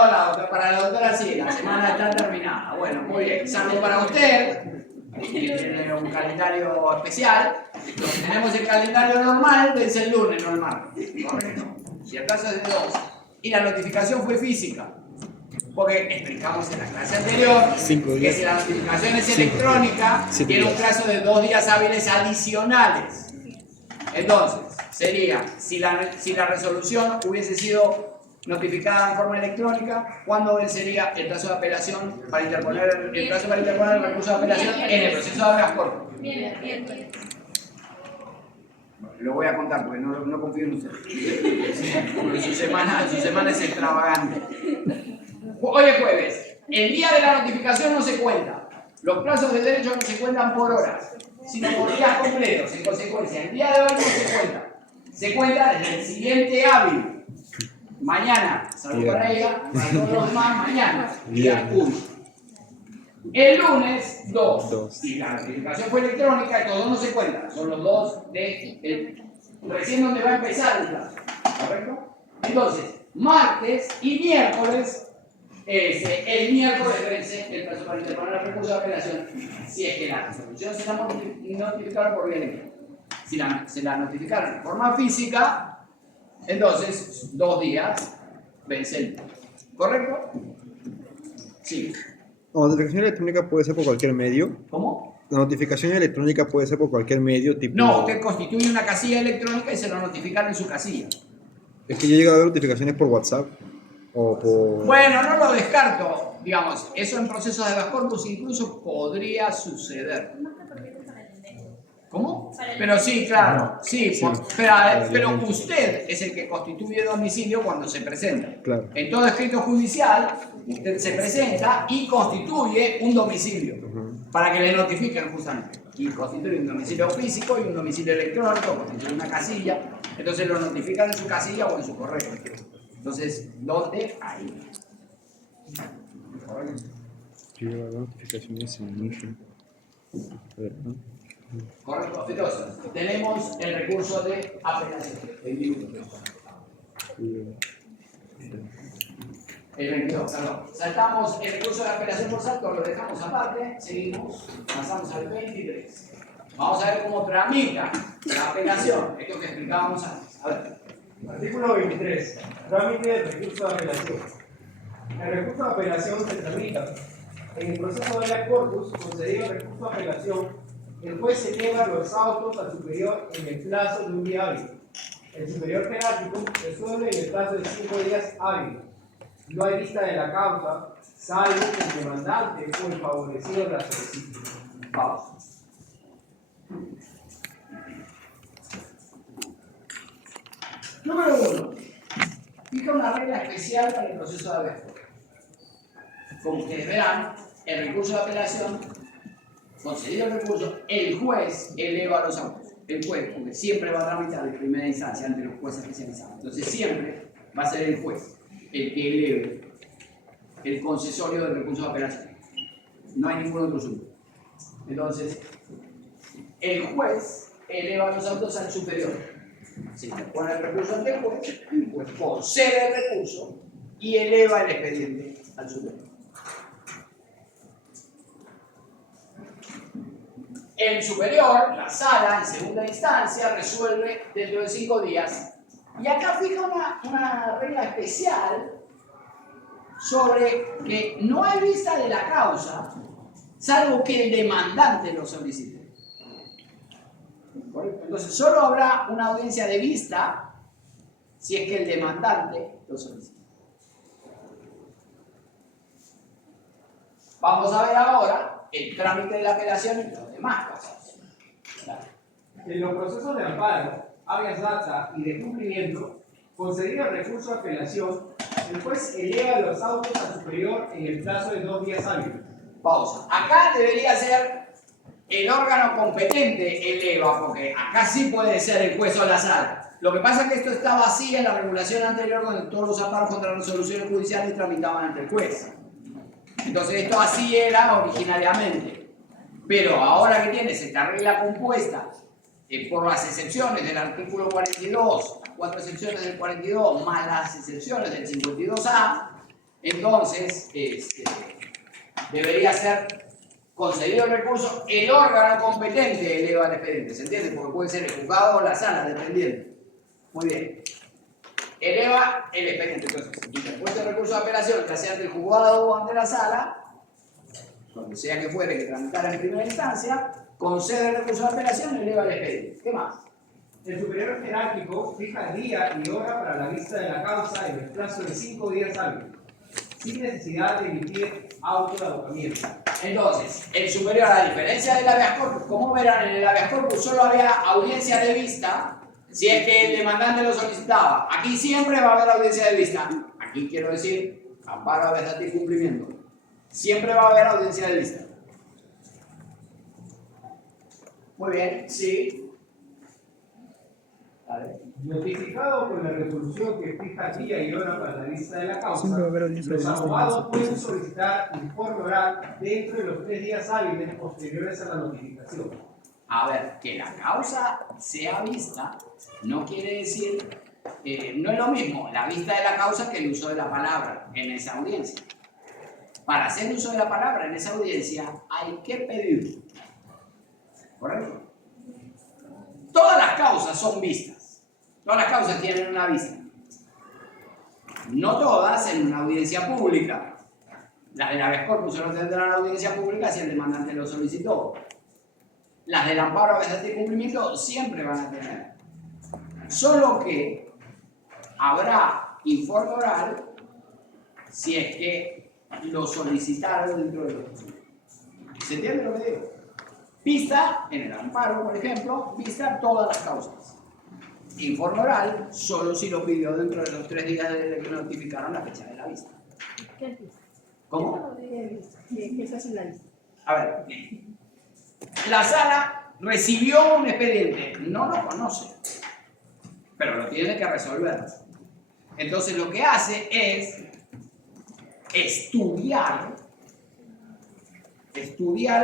para la doctora sí, la semana está terminada. Bueno, muy bien. Salvo para usted, que tiene un calendario especial. Los que tenemos el calendario normal, vence el lunes, no el martes. ¿Correcto? Si el plazo es de 2 y la notificación fue física, porque explicamos en la clase anterior que si la notificación es electrónica, tiene un plazo de 2 días hábiles adicionales. Entonces, sería, si la resolución hubiese sido notificada en forma electrónica, ¿cuándo vencería el plazo de apelación para interponer el plazo para interponer el recurso de apelación en el proceso de habeas corpus? Bien. Lo voy a contar porque no confío en usted. Porque su semana es extravagante. Hoy es jueves. El día de la notificación no se cuenta. Los plazos de derecho no se cuentan por horas, sino por días completos. En consecuencia, el día de hoy no se cuenta. Se cuenta desde el siguiente hábil. Mañana, salud para ella, para todos los demás, mañana. Día 1. El lunes, 2. Y la notificación fue electrónica, estos 2 no se cuentan. Son los 2 de recién donde va a empezar el plazo. ¿Correcto? Entonces, martes y miércoles, el miércoles vence el plazo para interponer el recurso de apelación si es que la resolución se la notificaron por vía electrónica. Si se la notificaron de forma física, entonces 2 días vence el plazo. ¿Correcto? Sí. La notificación electrónica puede ser por cualquier medio. ¿Cómo? La notificación electrónica puede ser por cualquier medio, tipo... No, usted constituye una casilla electrónica y se lo notifican en su casilla. Es que yo he llegado a ver notificaciones por WhatsApp o por... Bueno, no lo descarto. Digamos, eso en procesos de habeas corpus incluso podría suceder. ¿Cómo? Pero sí, claro, sí, pero usted es el que constituye domicilio cuando se presenta. Claro. En todo escrito judicial, usted se presenta y constituye un domicilio para que le notifiquen justamente. Y constituye un domicilio físico y un domicilio electrónico, constituye una casilla, entonces lo notifican en su casilla o en su correo. Entonces, ¿dónde? Ahí. Lleva notificaciones en inicio. Correcto. Entonces, tenemos el recurso de apelación. El 22, perdón. Saltamos el recurso de apelación por salto, lo dejamos aparte, seguimos, pasamos al 23. Vamos a ver cómo tramita la apelación, esto que explicábamos antes. A ver. Artículo 23. Trámite del recurso de apelación. El recurso de apelación se tramita. En el proceso de habeas corpus, concedido el recurso de apelación, el juez eleva los autos al superior en el plazo de un día hábil. El superior jerárquico resuelve en el plazo de 5 días hábiles. No hay vista de la causa, salvo que el demandante o el favorecido la solicite. Pausa. Número 1. Fija una regla especial para el proceso de habeas corpus. Como ustedes verán, el recurso de apelación, concedido el recurso, el juez eleva los autos. El juez, porque siempre va a tramitar en primera instancia ante los jueces especializados. Entonces siempre va a ser el juez el que eleve el concesorio del recurso de apelación. No hay ningún otro asunto. Entonces, el juez eleva los autos al superior. Se interpone el recurso ante el juez concede el recurso y eleva el expediente al superior. El superior, la sala, en segunda instancia, resuelve dentro de 5 días. Y acá fija una regla especial sobre que no hay vista de la causa, salvo que el demandante lo solicite. Entonces, solo habrá una audiencia de vista si es que el demandante lo solicita. Vamos a ver ahora el trámite de la apelación y los demás cosas. En los procesos de amparo, habeas data y de cumplimiento, concedido el recurso de apelación, el juez eleva los autos al superior en el plazo de 2 días hábiles. Pausa. Acá debería ser el órgano competente eleva, porque acá sí puede ser el juez o la sala. Lo que pasa es que esto estaba así en la regulación anterior, donde todos los amparos contra resoluciones judiciales tramitaban ante el juez. Entonces esto así era originariamente. Pero ahora que tienes esta regla compuesta por las excepciones del artículo 42, las 4 excepciones del 42, más las excepciones del 52A, entonces debería ser concedido el recurso, el órgano competente eleva el expediente, ¿se entiende? Porque puede ser el juzgado o la sala, dependiendo. Muy bien. Eleva el expediente, entonces, interpuesto el recurso de apelación, ya sea ante el juzgado o ante la sala, donde sea que fuere que tramitara en primera instancia, concede el recurso de apelación y eleva el expediente. ¿Qué más? El superior jerárquico fija día y hora para la vista de la causa en el plazo de 5 días hábiles, sin necesidad de emitir auto de abocamiento. Entonces, el superior, a diferencia del habeas corpus, como verán, en el habeas corpus solo había audiencia de vista si es que el demandante lo solicitaba. Aquí siempre va a haber audiencia de vista. Aquí quiero decir, amparo, habeas data y cumplimiento. Siempre va a haber audiencia de vista. Muy bien, sí. Vale. Notificado con la resolución que fija día y hora para la vista de la causa, Siempre va a haber audiencia de los vista. abogados pueden solicitar informe oral dentro de los 3 días hábiles posteriores a la notificación. A ver, que la causa sea vista no quiere decir, no es lo mismo la vista de la causa que el uso de la palabra en esa audiencia. Para hacer uso de la palabra en esa audiencia hay que pedir. ¿Correcto? Todas las causas son vistas. Todas las causas tienen una vista. No todas en una audiencia pública. Las del habeas corpus solo tendrán audiencia pública si el demandante lo solicitó. Las del amparo, habeas data y cumplimiento siempre van a tener. Solo que habrá informe oral si es que lo solicitaron dentro de los. ¿Se entiende lo que digo? Vista, en el amparo, por ejemplo, vista todas las causas. Informe oral, solo si lo pidió dentro de los 3 días desde que notificaron la fecha de la vista. ¿Qué es vista? ¿Cómo? ¿Qué es así la vista? A ver, la sala recibió un expediente, no lo conoce, pero lo tiene que resolver. Entonces lo que hace es estudiar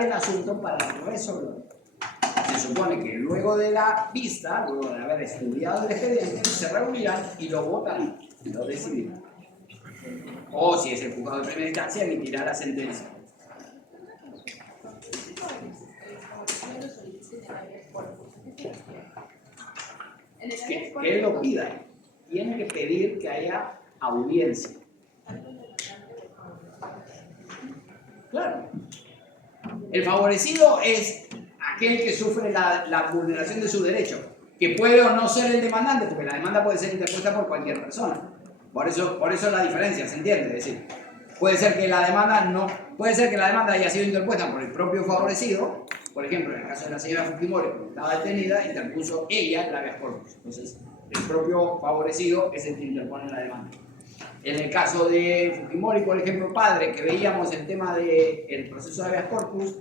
el asunto para resolverlo. Se supone que luego de la vista, luego de haber estudiado el expediente, se reunirán y lo votarán, lo decidirán. O si es el juzgado de primera instancia, emitirá la sentencia. Que él lo pida. Tiene que pedir que haya audiencia. Claro. El favorecido es aquel que sufre la vulneración de su derecho, que puede o no ser el demandante, porque la demanda puede ser interpuesta por cualquier persona. Por eso la diferencia, ¿se entiende? Es decir, puede ser que la demanda haya sido interpuesta por el propio favorecido. Por ejemplo, en el caso de la señora Fujimori, cuando estaba detenida, interpuso ella el habeas corpus. Entonces, el propio favorecido es el que interpone la demanda. En el caso de Fujimori, por ejemplo, padre, que veíamos el tema del proceso de habeas corpus,